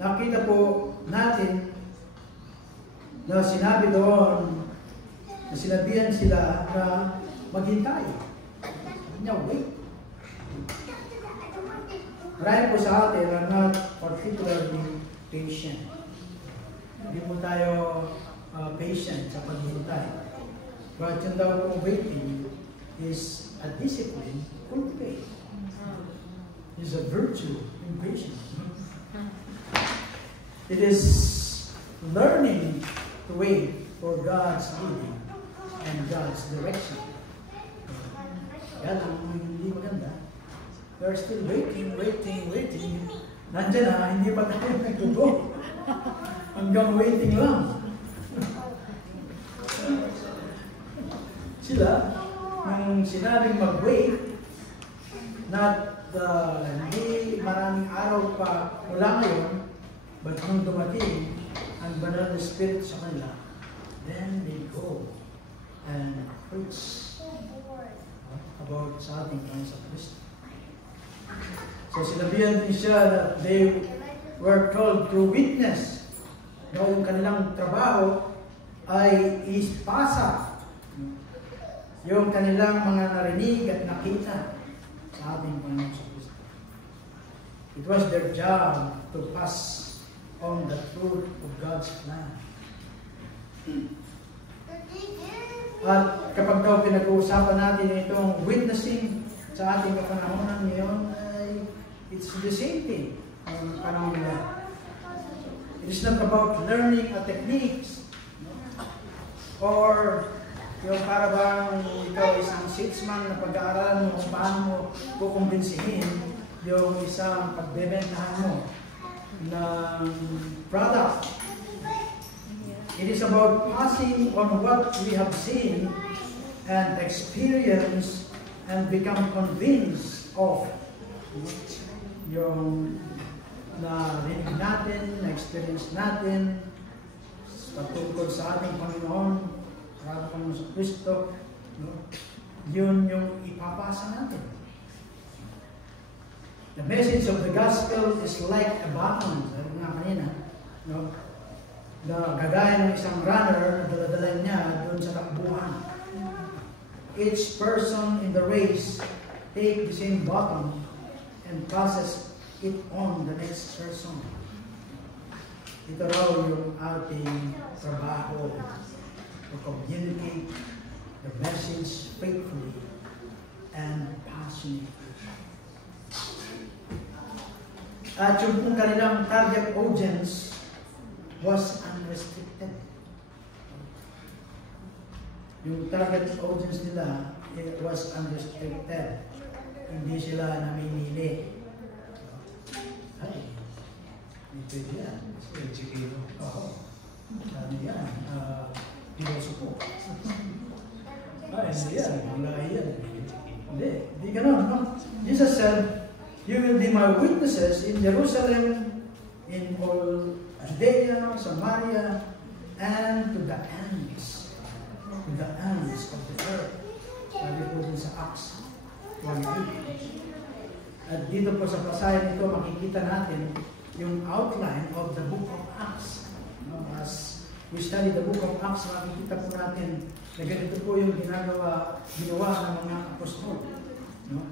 nakita po natin na sinabi doon, na sinabihan sila na maghintay. Wait. Marami po sa atin are not particularly patient. Hindi po tayo patient sa paghintay. But yung daw po waiting is a discipline cultivate. Is a virtue in patience. It is learning to wait for God's leading and God's direction. Yan ang hindi maganda. We are still waiting. Nandiyan na, hindi pa tayo nagtubo. Hanggang waiting lang. Sila, nung sinabing mag-wait, hindi maraming araw pa mula ngayon, but nung dumating ang banal na Spirit sa kanila, then they go and preach about sa ating Panginoon Kristo. So sinabihan din siya that they were told to witness. Yung kanilang trabaho ay ispasa yung kanilang mga narinig at nakita sa ating Panginoon Kristo. It was their job to pass on the truth of God's plan. At kapag daw pinag-uusapan natin itong witnessing sa ating kapanahonan ngayon, ay it's the same thing. Ang panahon nila. It is not about learning a techniques or yung para bang ikaw isang 6-month na pag-aaralan mo kung paano mo kukumbinsihin yung isang pagbebentahan mo ng product. It is about passing on what we have seen and experienced and become convinced of yung narinig natin, na-experience natin patungkol sa ating Panginoon, sa ating Panginoon sa Kristo, yun yung ipapasa natin. The message of the gospel is like a baton, sabi nga kanina, na gagaya ng isang runner na daladala niya doon sa takbuhan. Each person in the race take the same baton and passes it on the next person. Ito raw yung ating trabaho to communicate the message faithfully and passionately. At yung kanilang target audience was unrestricted. Yung target audience nila, it was unrestricted. Hindi sila namimili. Ay, ito yan. Oo. Ano yan? Pilosopo. Ay, hindi yan. Mga yan. Hindi ganun, no? Jesus said, "You will be my witnesses in Jerusalem, in all Judea, Samaria, and to the ends of the earth." Sabi po din sa Acts 1:8. At dito po sa pasayan nito, makikita natin yung outline of the book of Acts. As we study the book of Acts, makikita po natin na ganito po yung ginawa ng mga apostol. No?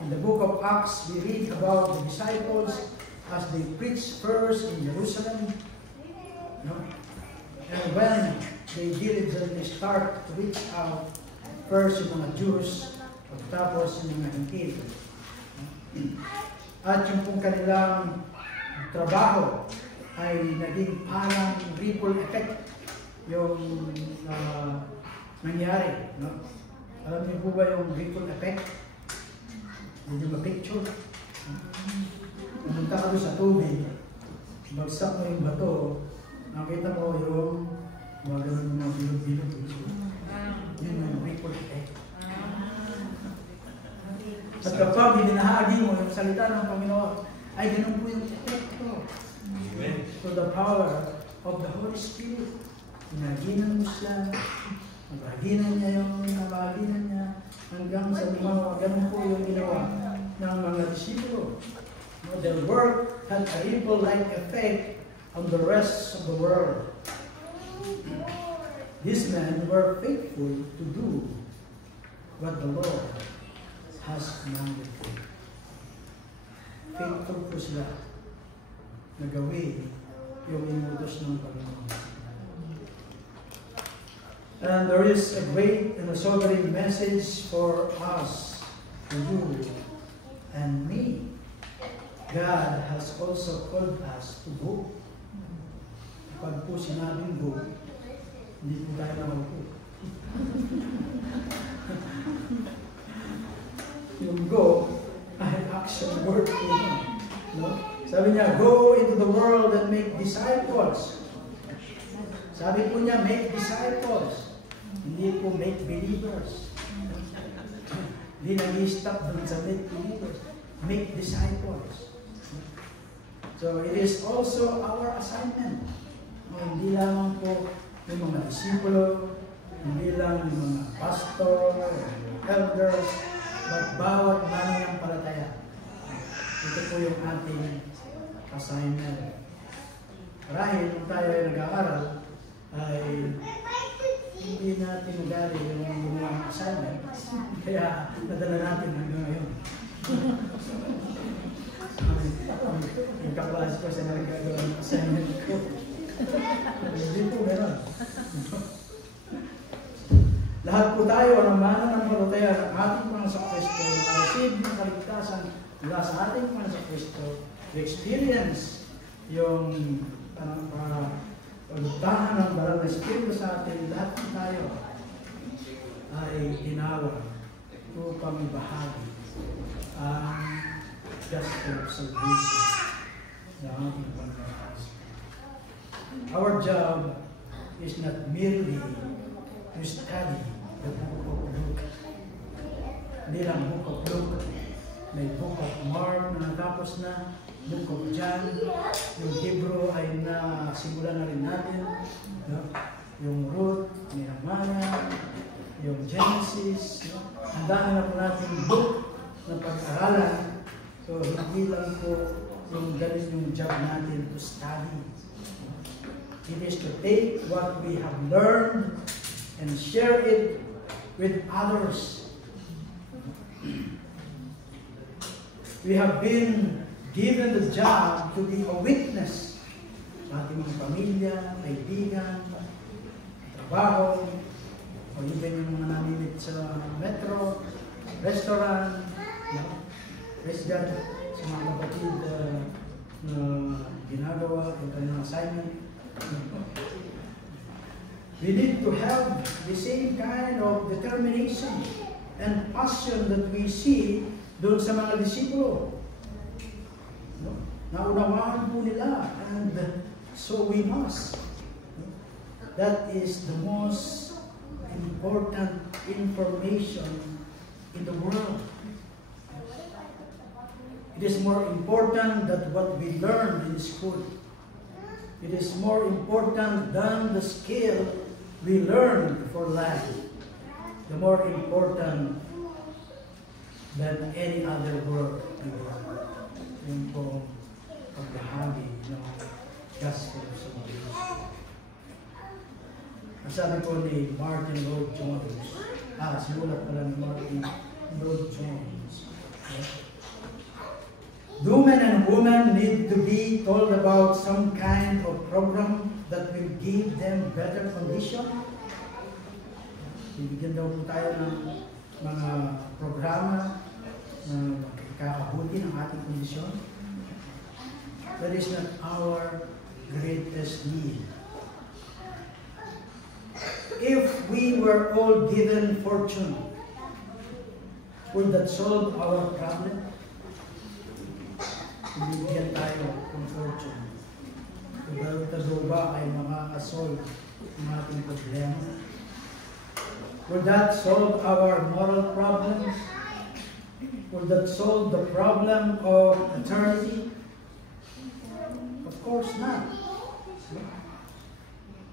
In the book of Acts, we read about the disciples as they preached first in Jerusalem. No? And when they diligently start to reach out, first yung mga Jews, tapos yung mga Hintil. At yung pong kanilang trabaho ay naging parang ripple effect yung nangyari. No? Alam niyo po ba yung ripple effect? Hindi nyo ma-picture. Pumunta ka doon sa tubig, bagsak mo yung bato, nakita mo yung magaling mga bilog-bilog. Yun yung ripple effect. At kapag binahagi mo yung salita ng Panginoon, ay ganun po yung epekto. So the power of the Holy Spirit. Pinaginan mo siya, nabaginan niya yung nabaginan niya, hanggang sa mga ganun po yung ginawa ng mga disipulo. Their work had a ripple-like effect on the rest of the world. These men were faithful to do what the Lord has commanded them. Faithful po sila na gawin yung inutos ng Panginoon. And there is a great and a sobering message for us, to you and me. God has also called us to go. Kapag po sinabing go, hindi po tayo nakaupo. Yung go ay action word po yun. No? Sabi niya, go into the world and make disciples. Sabi po niya, make disciples. Hindi po make believers. Hindi nag-stop dun sa make believers. Make disciples. So it is also our assignment. Hindi lamang po yung mga disipulo, hindi lang yung mga pastor, elders, but bawat mananampalataya. Ito po yung ating assignment. Marahil kung tayo ay nag-aaral, ay hindi natin ugali yung mga assignment. Kaya nadala natin hanggang ngayon. Yung kaklase ko sa nagagawa ng assignment ko. Hindi po meron. Lahat po tayo ang mananampalataya ng ating Panginoong Kristo na receive ng kaligtasan mula sa ating Panginoong Kristo, to experience yung pagtahan ng Banal na Espiritu sa atin. Lahat po tayo ay tinawag upang ibahagi ang gospel of salvation ng ating Panginoon. Our job is not merely to study the book of Luke. Hindi lang book of Luke. May book of Mark na natapos na, book of John. Yung Hebrew ay nasimulan na rin natin. No? Yung Ruth, Nehemiah, yung Genesis. No? Ang dami na po natin book na pag-aralan. So hindi lang po yung ganun yung job natin to study. It is to take what we have learned and share it with others. We have been given the job to be a witness sa ating mga pamilya, kaibigan, trabaho, o even yung mga namimit sa metro, restaurant, praise God, sa mga kapatid na ginagawa yung kanilang assignment. We need to have the same kind of determination and passion that we see doon sa mga disipulo. No? Naunawaan po nila, and so we must. That is the most important information in the world. It is more important than what we learned in school. It is more important than the skill we learn for life. The more important than any other work we learn. Yung po pagbahagi ng gospel of salvation. Sabi ko ni Martin Lloyd Jones, sinulat pala ni Martin Lloyd Jones. Do men and women need to be told about some kind of program that will give them better condition? Bibigyan daw po tayo ng mga programa na kakabuti ng ating kondisyon. That is not our greatest need. If we were all given fortune, would that solve our problem? Bibigyan tayo ng fortune. Kung ito ba ay makakasolve ang ating problema? Would that solve our moral problems? Would that solve the problem of eternity? Of course not.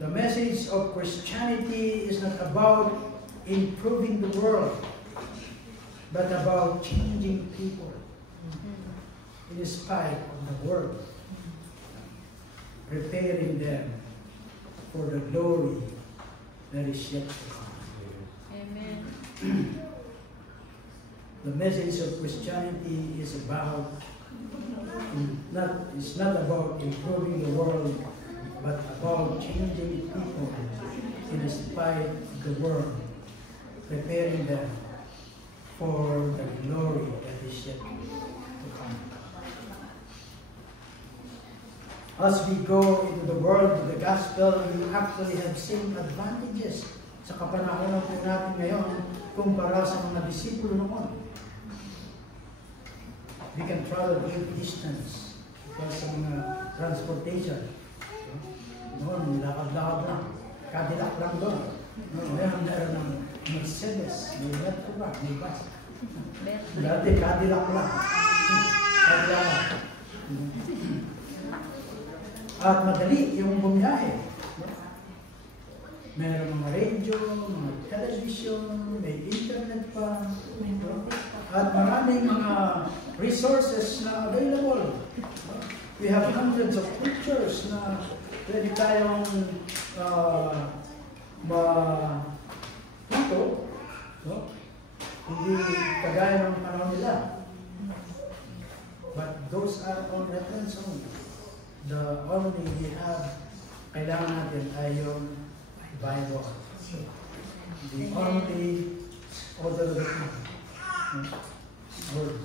The message of Christianity is not about improving the world, but about changing people in spite of the world, preparing them for the glory that is yet to come. Amen. The message of Christianity is not about improving the world, but about changing people in spite of the world, preparing them for the glory that is yet to come. As we go into the world of the gospel, we actually have seen advantages sa kapanahonan po natin ngayon kumpara sa mga disipulo noon. We can travel great distance because sa mga transportation. Noon, lakad-lakad lang. Cadillac lang doon. Ngayon, meron ng Mercedes, may metro ba, may bus. Dati, Cadillac lang. Cadillac. At madali yung bumiyahe. Meron mga radio, mga television, may internet pa. At maraming mga resources na available. We have hundreds of pictures na pwede tayong ma-photo. Hindi kagaya ng panahon nila. But those are on reference only. The only we have, kailangan natin ay yung Bible. The only authority word.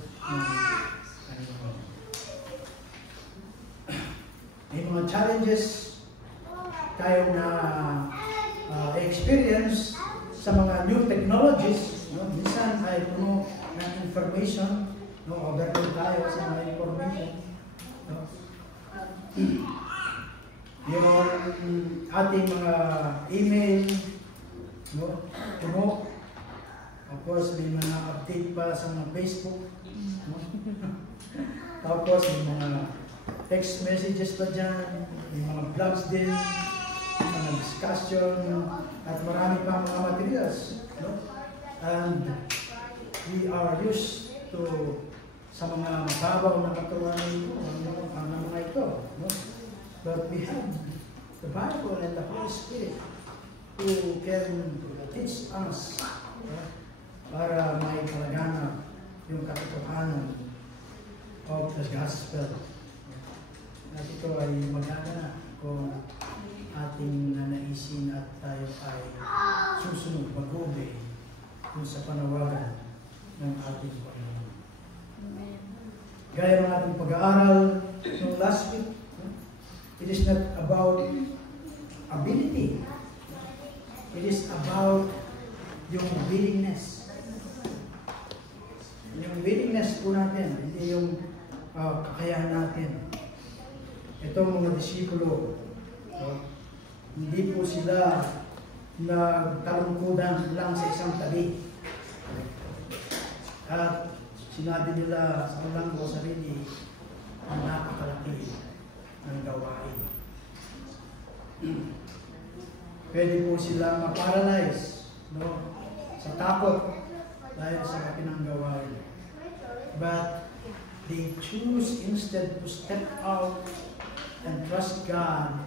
May mga challenges tayo na experience sa mga new technologies. Minsan ay puno ng information. Overload tayo sa mga information. Yung ating mga email, puno. Tapos may mga update pa sa mga Facebook. Tapos may mga text messages pa dyan, may mga blogs din, mga discussion, at marami pa mga materials. And we are used to sa mga mababaw na katawan ng mga ito. But we have the Bible and the Holy Spirit who can teach us para may kalaganan yung katotohanan of the gospel. At ito ay magana kung ating nanaisin at tayo ay susunod, mag-obey kung sa panawagan ng ating Panginoon. Gaya ng ating pag-aaral noong last week, it is not about ability. It is about yung willingness. Yung willingness po natin, hindi yung kakayahan natin. Itong mga disipulo, hindi po sila nagtalungkudan lang sa isang tabi. At sinabi nila sa kanilang sarili ang napakalaki ng gawain. Pwede po sila ma-paralyze sa takot dahil sa kakinang gawain. But they choose instead to step out and trust God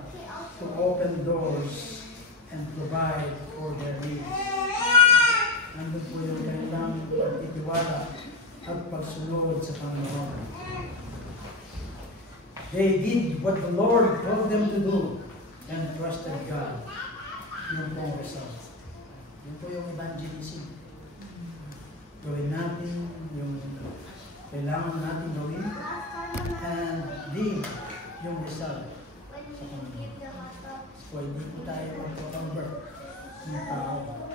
to open doors and provide for their needs. Nandun po yung kanilang pagtitiwala at pagsunod sa Panginoon. They did what the Lord told them to do and trusted God. Yun po ang result. Yun po yung evangelism. Gawin natin yung kailangan natin gawin and leave yung result sa Panginoon. So, hindi po tayo mag-convert ng tao.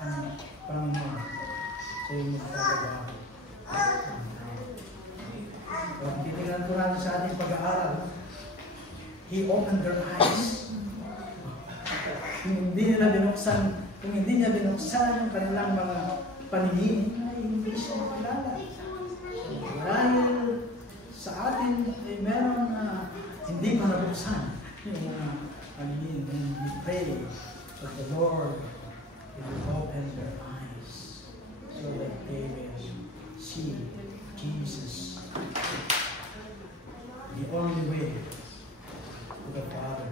Ang Panginoon sa yung magpapagawa. So, titignan po natin sa ating pag-aaral. He opened their eyes. Kung hindi niya binuksan yung kanilang mga paningin, ay hindi siya makilala. Dahil sa atin ay meron na hindi pa nabuksan yung mga paningin. And we pray that the Lord will open their eyes so that they will see Jesus, the only way to the Father.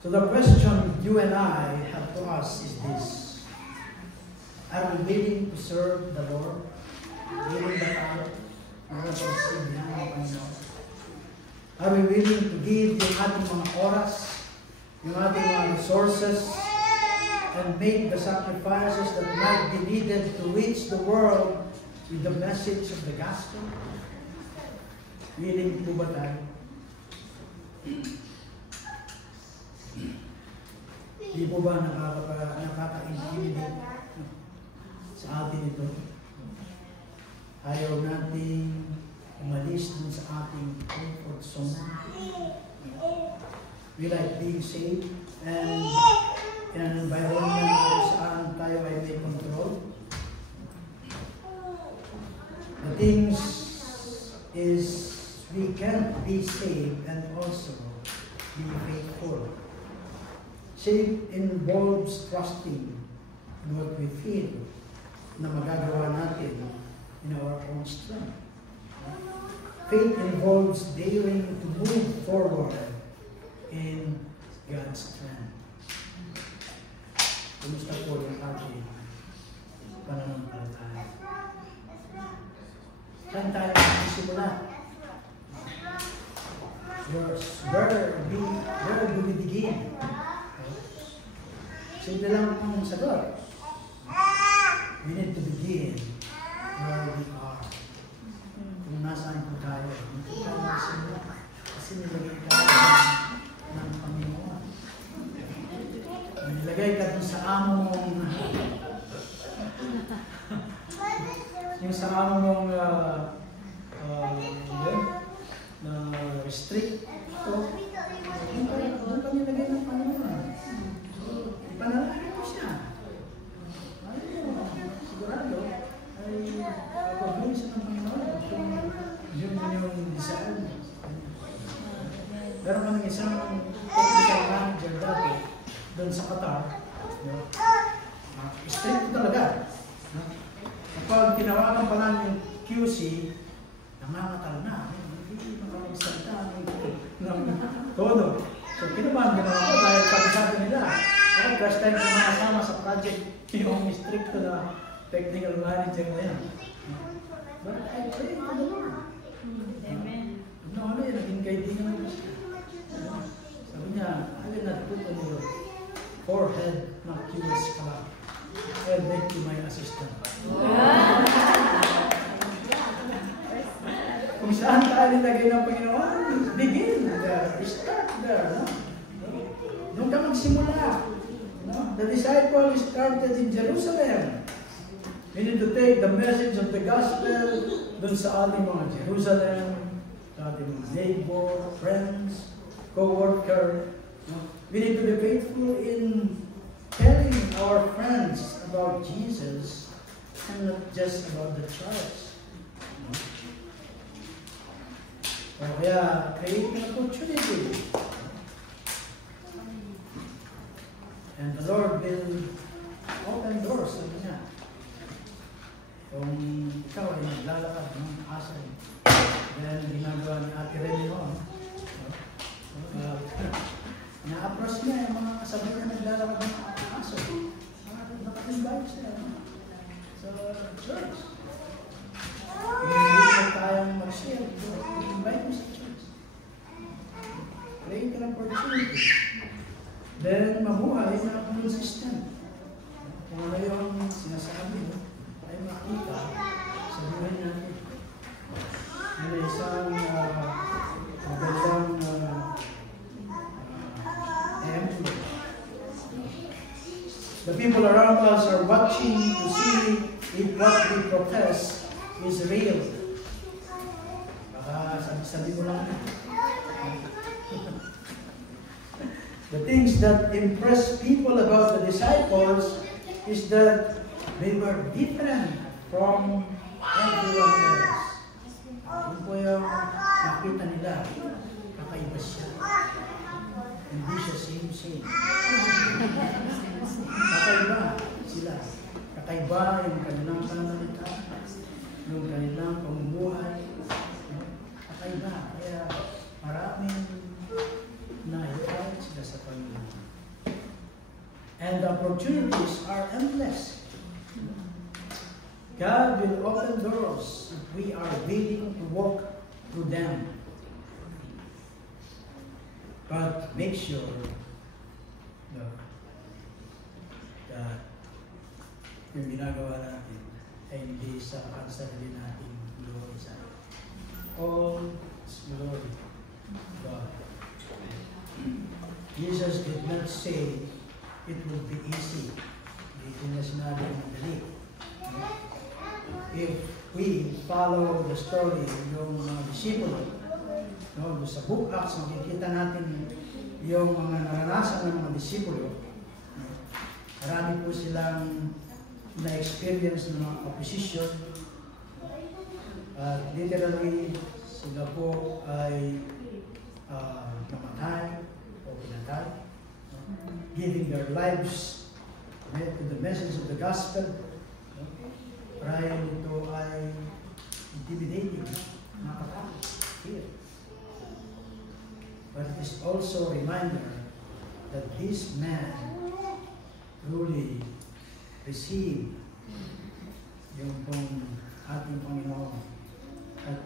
So the question you and I have to ask is this: are we willing to serve the Lord? Willing ba tayo? Are we willing to give yung ating mga oras, yung ating mga resources, and make the sacrifices that might be needed to reach the world with the message of the gospel? Willing po ba tayo? Di po ba nakaka-intimidate sa atin ito? Ayaw nating umalis dun sa ating comfort zone. We like being safe and in an environment kung saan tayo ay may control. The things is we can't be safe and also be faithful. Safe involves trusting in what we feel na magagawa natin in our own strength. Faith involves daring to move forward in God's strength. Kumusta po yung ating pananampalataya? Saan tayo magsisimula? Where do we begin? Simple lang ang sagot. We need to begin where we are. Kung nasaan po tayo, hindi tayo magsimula. Kasi nilagay tayo ng Panginoon. Nilagay ka dun sa amo mong yung sa amo mong na restrict. So, doon kami nilagay ng Panginoon. Ipanalagay ko siya. Sigurado ay pagpapagawin siya ng Panginoon kung yun yung desire. Meron ka ng isang technical manager dati doon sa Qatar. Strict talaga. Kapag tinawagan pa lang yung QC, nangangatal na. Hindi makapagsalita ng todo. So, kinabahan ginawa ko dahil pag-sabi nila, first time na makasama sa project yung strict na technical manager na yan. But I pray for the Lord. Amen. Ano yun, naging kaibigan ko siya. Sabi niya, I will not put on your forehead na QS ka lang. I'll make you my assistant. Kung saan tayo nilagay ng Panginoon, begin there, start there. No? Doon ka magsimula. No? The disciples started in Jerusalem. We need to take the message of the gospel doon sa ating mga Jerusalem, sa ating mga neighbor, friends, co-worker. No? We need to be faithful in telling our friends about Jesus and not just about the church. No? Kaya, create an opportunity. And the Lord will open doors. Sabi niya. Kung ikaw ay naglalakad ng asal. Dahil ginagawa ni Ate Rene noon. Na-approach niya yung mga kasabi na naglalakad ng asal. Naka-invite sila sa church. Hindi na tayong mag-share. Invite mo sa church. Create an opportunity. Then mabuhay na consistent. Kung ano yung sinasabi mo, ay makita sa buhay natin. Ano isang magandang employee. The people around us are watching to see if what we profess is real. Baka sabi mo lang. The things that impress people about the disciples is that they were different from everyone else. Yun po yung nakita nila. Kakaiba siya. Hindi siya same. Kakaiba sila. Kakaiba yung kanilang pananalita, yung kanilang pamumuhay. Kakaiba. Kaya maraming nahihirap sila sa Panginoon. And the opportunities are endless. God will open doors if we are willing to walk through them. But make sure that yung ginagawa natin ay hindi sa kansarili natin glory sa all glory God. Jesus did not say it would be easy. Hindi na sinabi madali. If we follow the story yung mga disipulo, sa Book Acts, makikita natin yung mga naranasan ng mga disipulo. Marami po silang na-experience ng mga opposition. Literally, sila po ay namatay o pinatay, giving their lives to the message of the gospel. Prior nito ay intimidating, nakakatakot, fear. But it is also a reminder that this man truly received yung pong ating Panginoon at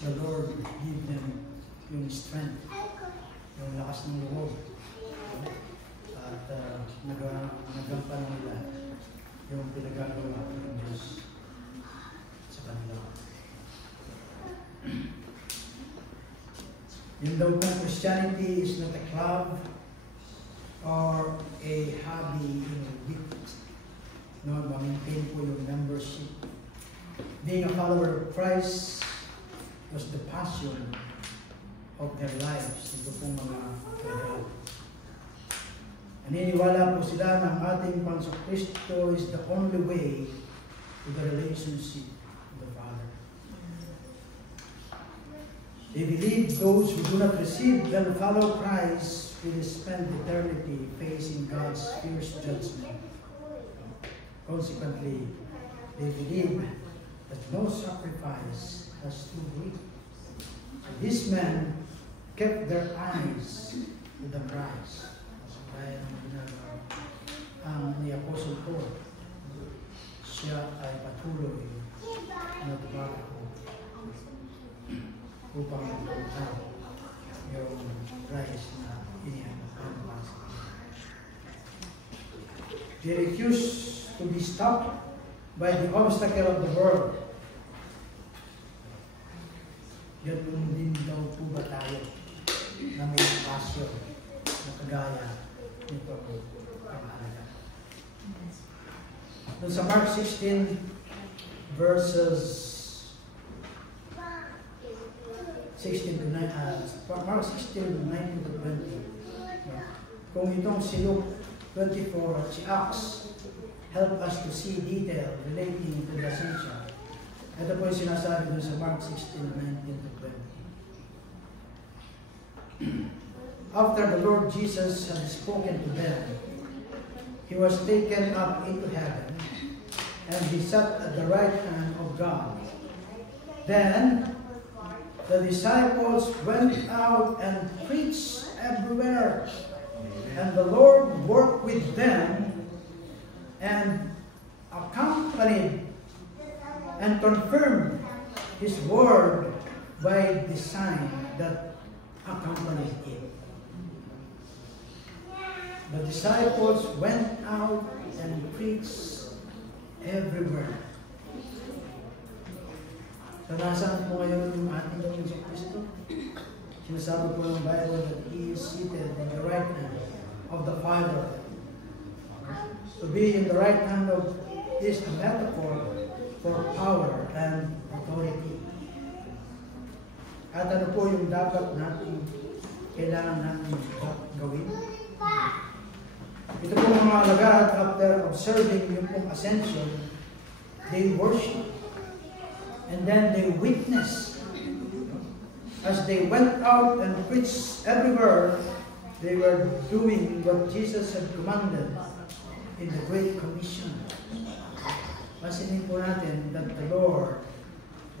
the Lord give them yung strength, yung lakas ng loob at nagampanan nila yung pinagagawa ng Diyos sa kanila. Yun daw kung Christianity is not a club or a hobby in a week. No, ma-maintain po yung membership. Being a follower of Christ was the passion of their lives. Ito pong mga kailangan. Naniniwala po sila na ang ating Panginoon Kristo is the only way to the relationship with the Father. They believe those who do not receive and follow Christ will spend eternity facing God's fierce judgment. Consequently, they believe that no sacrifice was too great. So these men kept their eyes to the prize. Kaya ang ni Apostle Paul, siya ay patuloy na tumakbo upang magpuntahan yung prize na inihanan para sa kanila. They refuse to be stopped by the obstacle of the world. Ganun din daw po ba tayo na may passion na kagaya nito po ang halaga. Doon sa Mark 16 verses 16 to 9, Mark 16, 19 to 20. Kung itong si Luke 24 at si Acts help us to see detail relating to the ascension. Ito po yung sinasabi doon sa Mark 16, 19 to 20. After the Lord Jesus had spoken to them, He was taken up into heaven and he sat at the right hand of God. Then the disciples went out and preached everywhere, and the Lord worked with them and accompanied and confirmed his word by the sign that accompanied it. The disciples went out and preached everywhere. So nasaan po ngayon yung ating Panginoon sa Kristo? Sinasabi po ng Bible that He is seated on the right hand of the Father. To be in the right hand of is a metaphor for power and authority. At ano po yung dapat natin, kailangan natin gawin? Ito po mga alagad, after observing yung pong ascension, they worship. And then they witness. As they went out and preached everywhere, they were doing what Jesus had commanded in the Great Commission. Masinin po natin that the Lord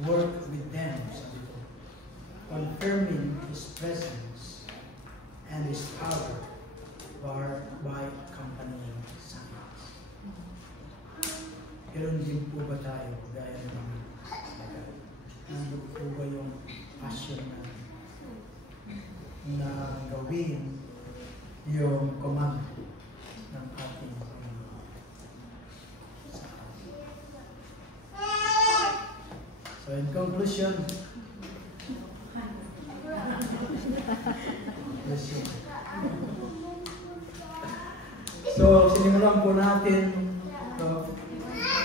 worked with them, confirming His presence and His power by accompanying signs. Ganun din po ba tayo? Gaya ng ano po ba yung passion natin na gawin yung command ng ating Panginoon? So in conclusion, so sinimulan po natin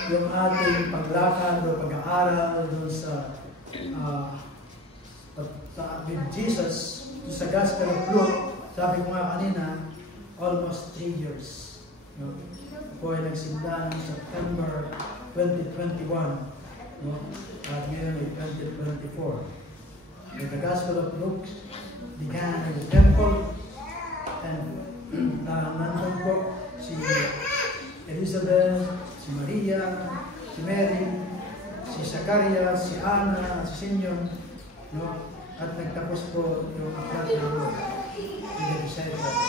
yung ating paglakad o pag-aaral doon sa with Jesus sa Gospel of Luke. Sabi ko nga kanina, almost 3 years. Ako ay nagsimula ng September 2021. At ngayon ay 2024. The Gospel of Luke began in the temple, and nandun po si Elizabeth, si Maria, si Mary, si Zacharias, si Anna, si Simeon, at nagtapos po yung aklat ng Lord in the disciples.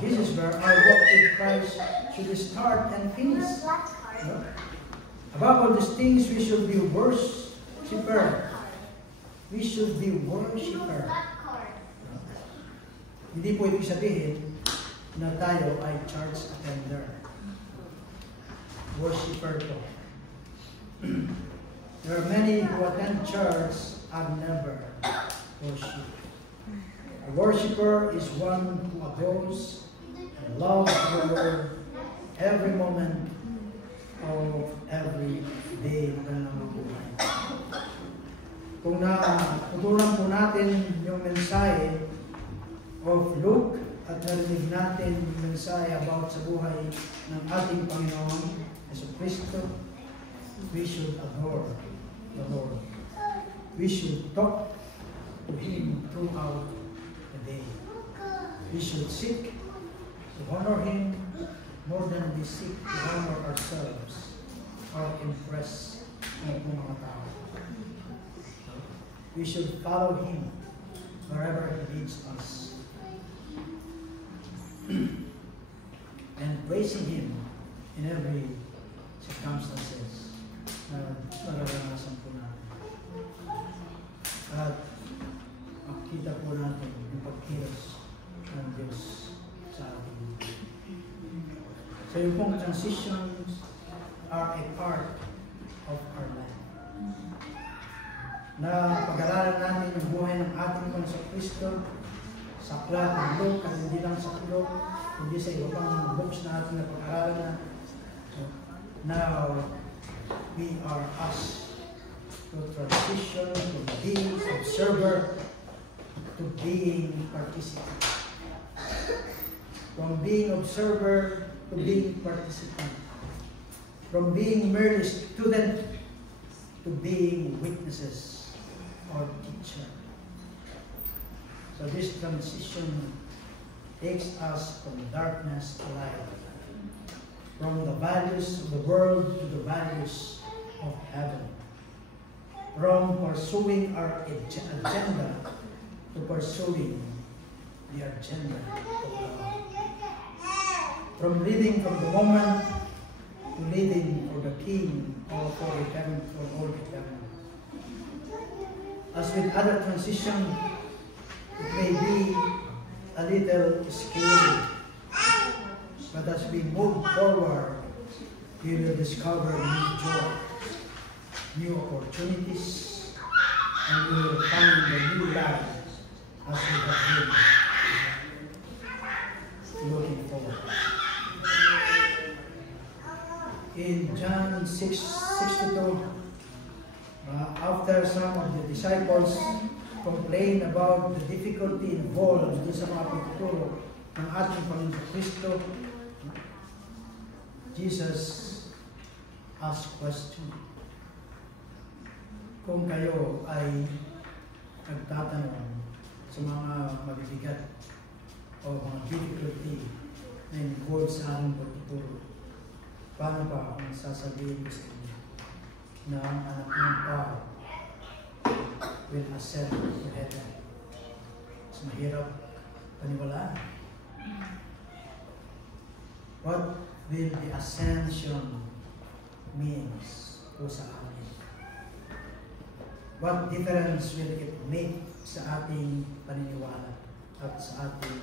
This is where our walk with Christ should start and finish. Above all these things, we should be worshiper. We should be worshiper. Hindi po ibig sabihin na tayo ay church attender. Worshipper po. There are many who attend church and never worship. A worshiper is one who adores and loves the Lord every moment of every day na nabubuhay. Kung natutunan po natin yung mensahe of Luke at narinig natin yung mensahe about sa buhay ng ating Panginoon Yesu Kristo, we should adore the Lord. We should talk to Him throughout the day. We should seek to honor Him more than we seek to honor ourselves or impress ang mga tao. We should follow Him wherever He leads us. And praising Him in every circumstances na nararanasan po natin. At makita po natin yung pagkilos ng Diyos sa ating. So yung pong transitions are a part of our life. Na pag-aralan natin yung buhay ng ating Panginoon sa Kristo, sa aklat ng Luke, at hindi lang sa Luke, hindi sa iba pang books na ating napag-aralan na. Now, we are asked to transition from being observer to being participant. From being observer to being participant. From being merely student to being witnesses or teacher. So this transition takes us from darkness to light, From the values of the world to the values of heaven. From pursuing our agenda to pursuing the agenda of God. From living from the moment to living for the King or for all eternity. As with other transition, it may be a little scary, but as we move forward, we will discover new joy, new opportunities, and we will find the new life as we have been looking forward. In John 6:62, after some of the disciples complained about the difficulty involved dun sa mga pagtuturo ng ating Panginoon Kristo, Jesus asked question. Kung kayo ay nagtatanong sa mga mabibigat o mga difficulty na involved sa ating pagtuturo, paano ba kung sasabihin ko sa inyo na ang anak ng tao will ascend to heaven? Mas mahirap paniwalaan. What will the ascension means po sa atin? What difference will it make sa ating paniniwala at sa ating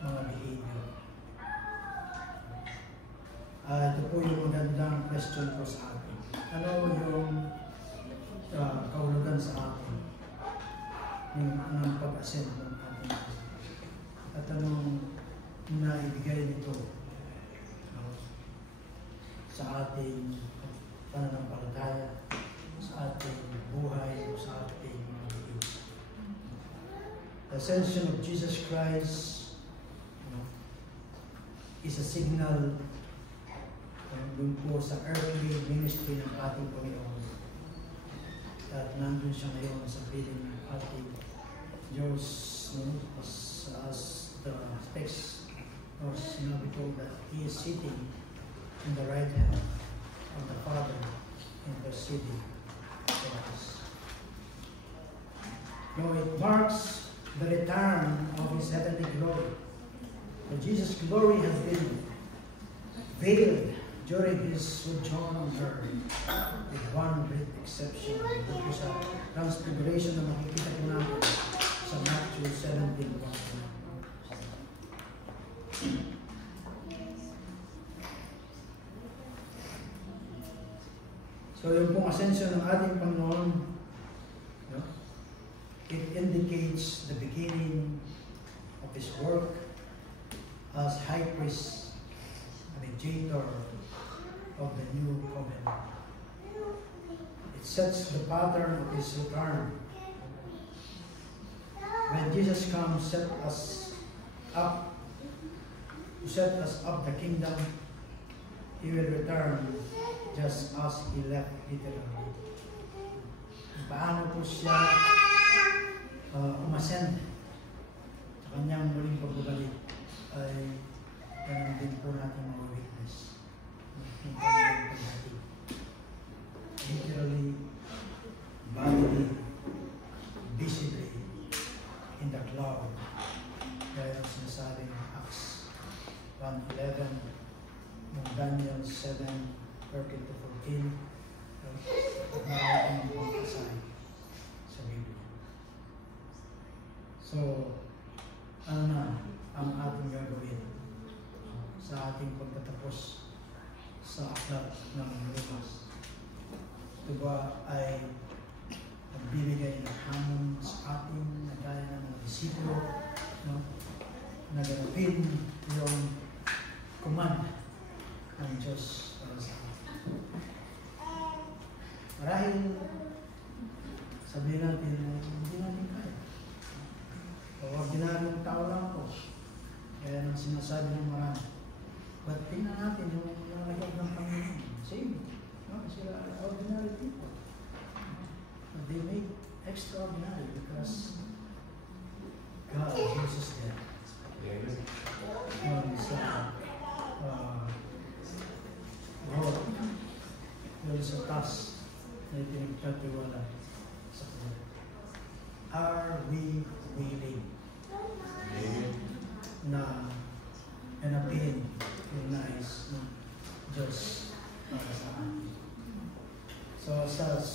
mga behavior? Ito po yung magandang question ko sa atin. Ano yung kahulugan sa atin ng pag-ascend ng ating at anong naibigay nito sa ating pananampalataya, sa ating buhay, sa ating mga bigay. The ascension of Jesus Christ is a signal dun po sa earthly ministry ng ating Panginoon. At nandun siya ngayon sa piling ng ating Diyos, as the text or sinabi ko that He is sitting in the right hand of the Father interceding for us. Now it marks the return of His heavenly glory. So Jesus' glory has been veiled during His sojourn on earth, with one great exception. Ito po sa transfiguration na makikita po natin sa Matthew 17:1. So yung pong ascension ng ating Panginoon, it indicates the beginning of His work as High Priest, a mediator of the new covenant. It sets the pattern of His return. When Jesus comes, to set us up the kingdom, He will return just as He left literally. Paano po siya umascend sa kanyang muling pagbabalik ay ganun din po natin mga witness. Literally, bodily, visibly, in the cloud. Gaya ang sinasabi ng Acts 1:11, ng Daniel 7:13-14, at maraming mga kasay sa Biblia. So, ano na ang ating gagawin sa ating pagtatapos sa aklat ng Lucas? Ito ba ay magbibigay ng hamon sa atin na gaya ng mga disipulo, na ganapin yung command ng Diyos para sa atin? Marahil sabihin natin na hindi natin kaya. O ordinaryong tao lang po. Kaya nang sinasabi ng marami. But tingnan natin yung nalagay ng Panginoon. Same. Sila ordinary people. But they make extraordinary because God uses them. Sa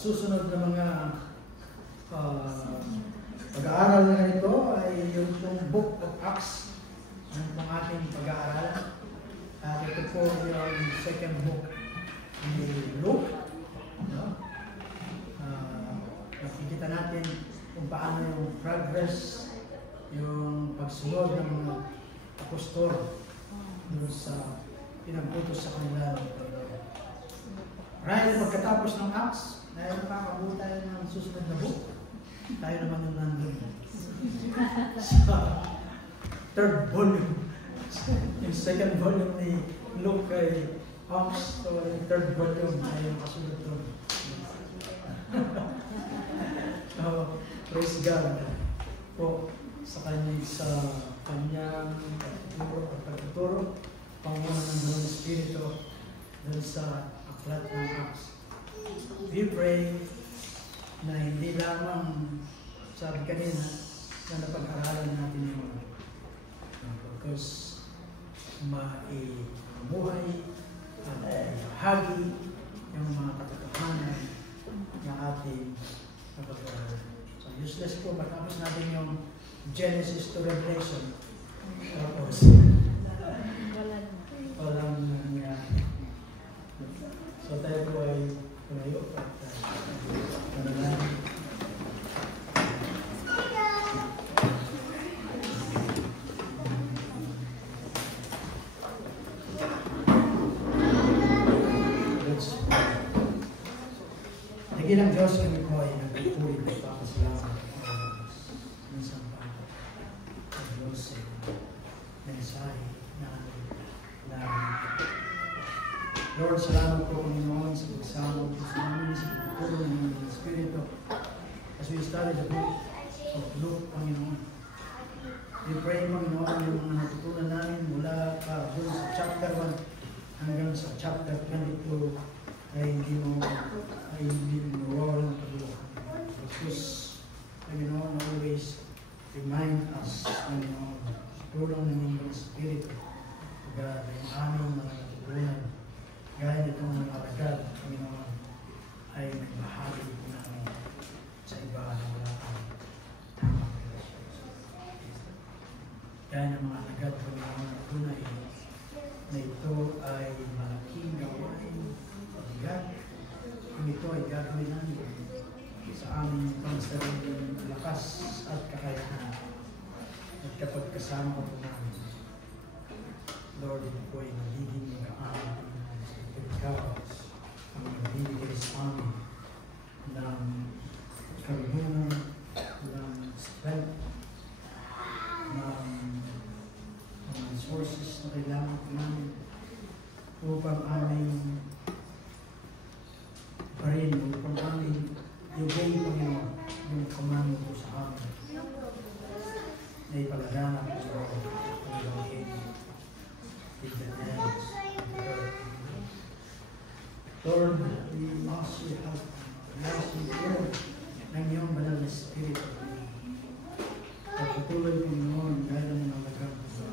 susunod na mga pag-aaral na ganito ay yung Book of Acts ang ating pag-aaralan. At ito po yung second book ni Luke. No? Nakikita natin kung paano yung progress, yung pagsunod ng mga apostol doon sa pinagputos sa kanila ng Panginoon. Marahil pagkatapos ng Acts, dahil makakabuo tayo ng susunod na book, tayo naman yung nandun. Sa third volume. Yung second volume ni Luke ay Acts, so yung third volume ay yung kasunod doon. So, praise God po sa kanyang pagtuturo, pangunan ng Holy Espiritu doon sa aklat ng Acts. We pray na hindi lamang sabi kanina na napag-aralan natin yung because maibuhay at bahagi yung mga katotohanan na ating napag-aralan. So useless po matapos natin yung Genesis to Revelation. Tapos walang nangyari. So tayo po ay tumayo at manalangin. Nagilang Diyos kami po ay nagpupuri at papasalamat ng sampang ng Diyos sa mensahe na Lord, salamat po Panginoon sa pagsama po sa amin, sa pagtuturo ng Holy Espiritu. As we study the book of Luke, Panginoon, we pray, Panginoon, yung mga natutunan namin mula doon sa chapter 1 hanggang sa chapter 22 ay hindi mo mawawalan ng kabuluhan. Because, Panginoon, always remind us, Panginoon, sa tulong ng Holy Espiritu, pagka yung aming mga natutunan, gaya nitong mga alagad, Panginoon, ay may bahagi po namin sa iba na wala kang tamang relasyon. Gaya ng mga alagad, Panginoon, na tunay na ito ay malaking gawain, pabigat. Kung ito ay gagawin namin sa aming pangsariling lakas at kakayahan. At kapag kasama ko namin, Lord, ito po ay magiging magaan. Ikaw ang magbibigay sa amin ng karunungan, ng strength, ng mga resources na kailangan ko namin upang aming upang aming i-obey, Panginoon, yung command ko sa amin na ipalaganap ko sa Panginoon in the hands of the earth. Lord, we ask you help. We ask you Lord ng iyong banal na Espiritu. At patuloy ko noon gaya ng nalagang sa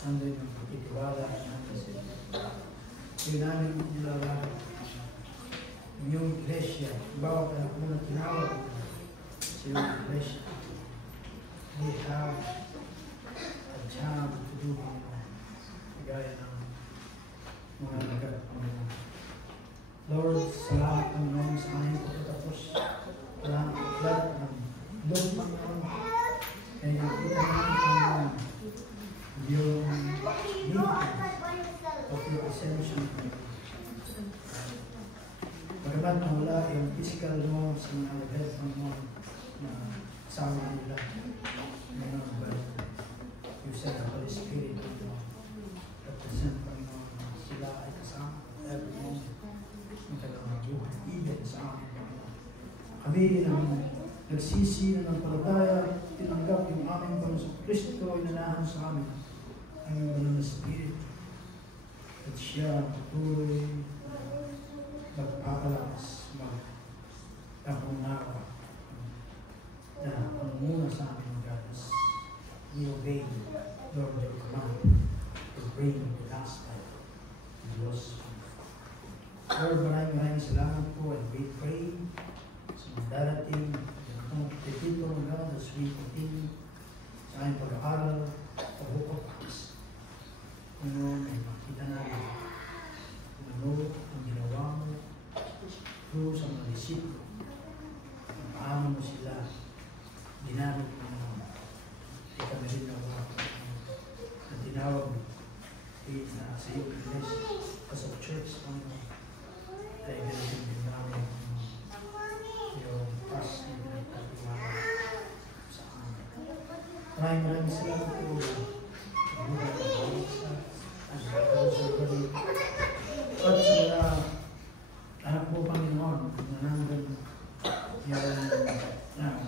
sandoy ng pagtitiwala natin sa iyo. Yun namin nilalagay. Ang iyong iglesia, bawat anak mo na tinawag sa iyong iglesia. We have a job to do, gaya ng mga nalagang Panginoon. Lord, salamat Panginoon sa aming pagkatapos. Salamat lahat ng doon Panginoon. Kaya nakita namin Panginoon yung beauty of your ascension. Bagamat wala yung physical mo sa mga alagad Panginoon na sama nila. Panginoon, but you said the Holy Spirit represent Panginoon. Sila ay kasama every moment. Even sa amin. Kami ang nagsisi na ng palataya, tinanggap yung aming Panginoon Kristo ay nanahan sa amin ang Banal na Espiritu. At siya patuloy magpapalakas, magkakungawa na ang muna sa amin God is we obey Lord your command to bring the gospel to those Lord, maraming salamat po and we pray sa mga darating itong pepito mo God as we continue sa aming pag-aaral sa Book of Acts. Kung may makita namin kung ano ang ginawa mo through sa mga disiplo, paano mo sila ginamit mo ikaw na rin na tinawag mo sa iyo as of church kaya ganun din namin yung trust na pinagtatiwala sa amin. Maraming salamat po sa buhay ng bawat isa at sa bawat at sa mga anak po Panginoon na nandun yung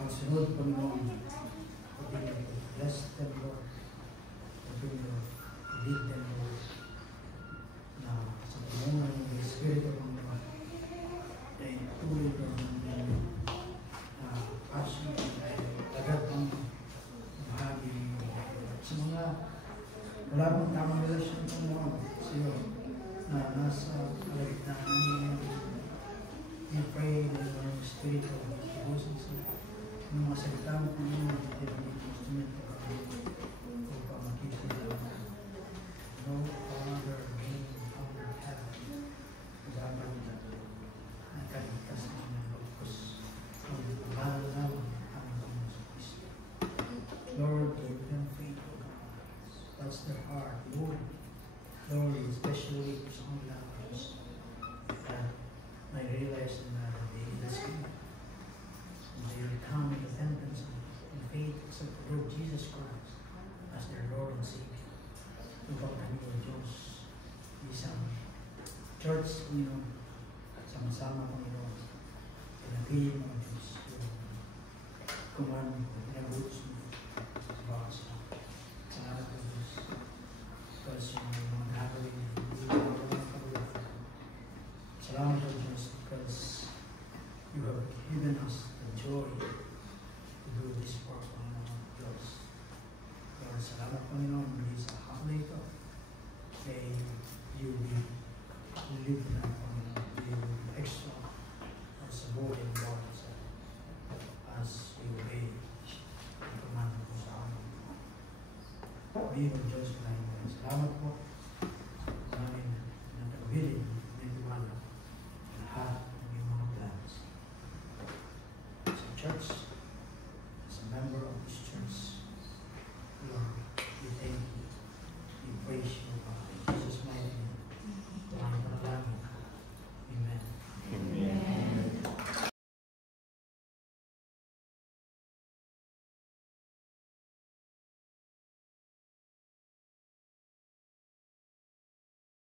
pagsunod Panginoon bless them Lord lead them Lord na sa pamungan ng Espiritu ng Panginoon ay tuloy ko ng passion ay agad ang bahagi sa mga wala pang tamang relasyon ng Panginoon sa iyo na nasa kalagitnaan ng we pray na yung Espiritu ibusin sa mga salita mo Panginoon at yung instrumento upang makita nila no other being on heaven kasama nila ang kaligtas na inalokos ang mahal naman ang Panginoon sa Kristo. Lord, give them faith, O God. Touch their heart, Lord. Lord, especially sa mga lakas that I realize that they need us and they will come in repentance and faith accept the Lord Jesus Christ as their Lord and Savior. Upang kami o Diyos, isang church, Panginoon, sama-sama, Panginoon, pinagpili mo, Diyos, yung command mo, pinagutos mo sa bawat sa salamat po, Diyos. Because yung mga gagawin na hindi mo mga kabulatan. Salamat po, Diyos, because you have given us the joy to do this work, Panginoon, Diyos. Lord, salamat, Panginoon, muli sa hapon na ito. May you will live na, Panginoon. You will extra sa buhay ng bawat isa as we obey ang command mo sa amin. Be mo, Diyos, salamat po.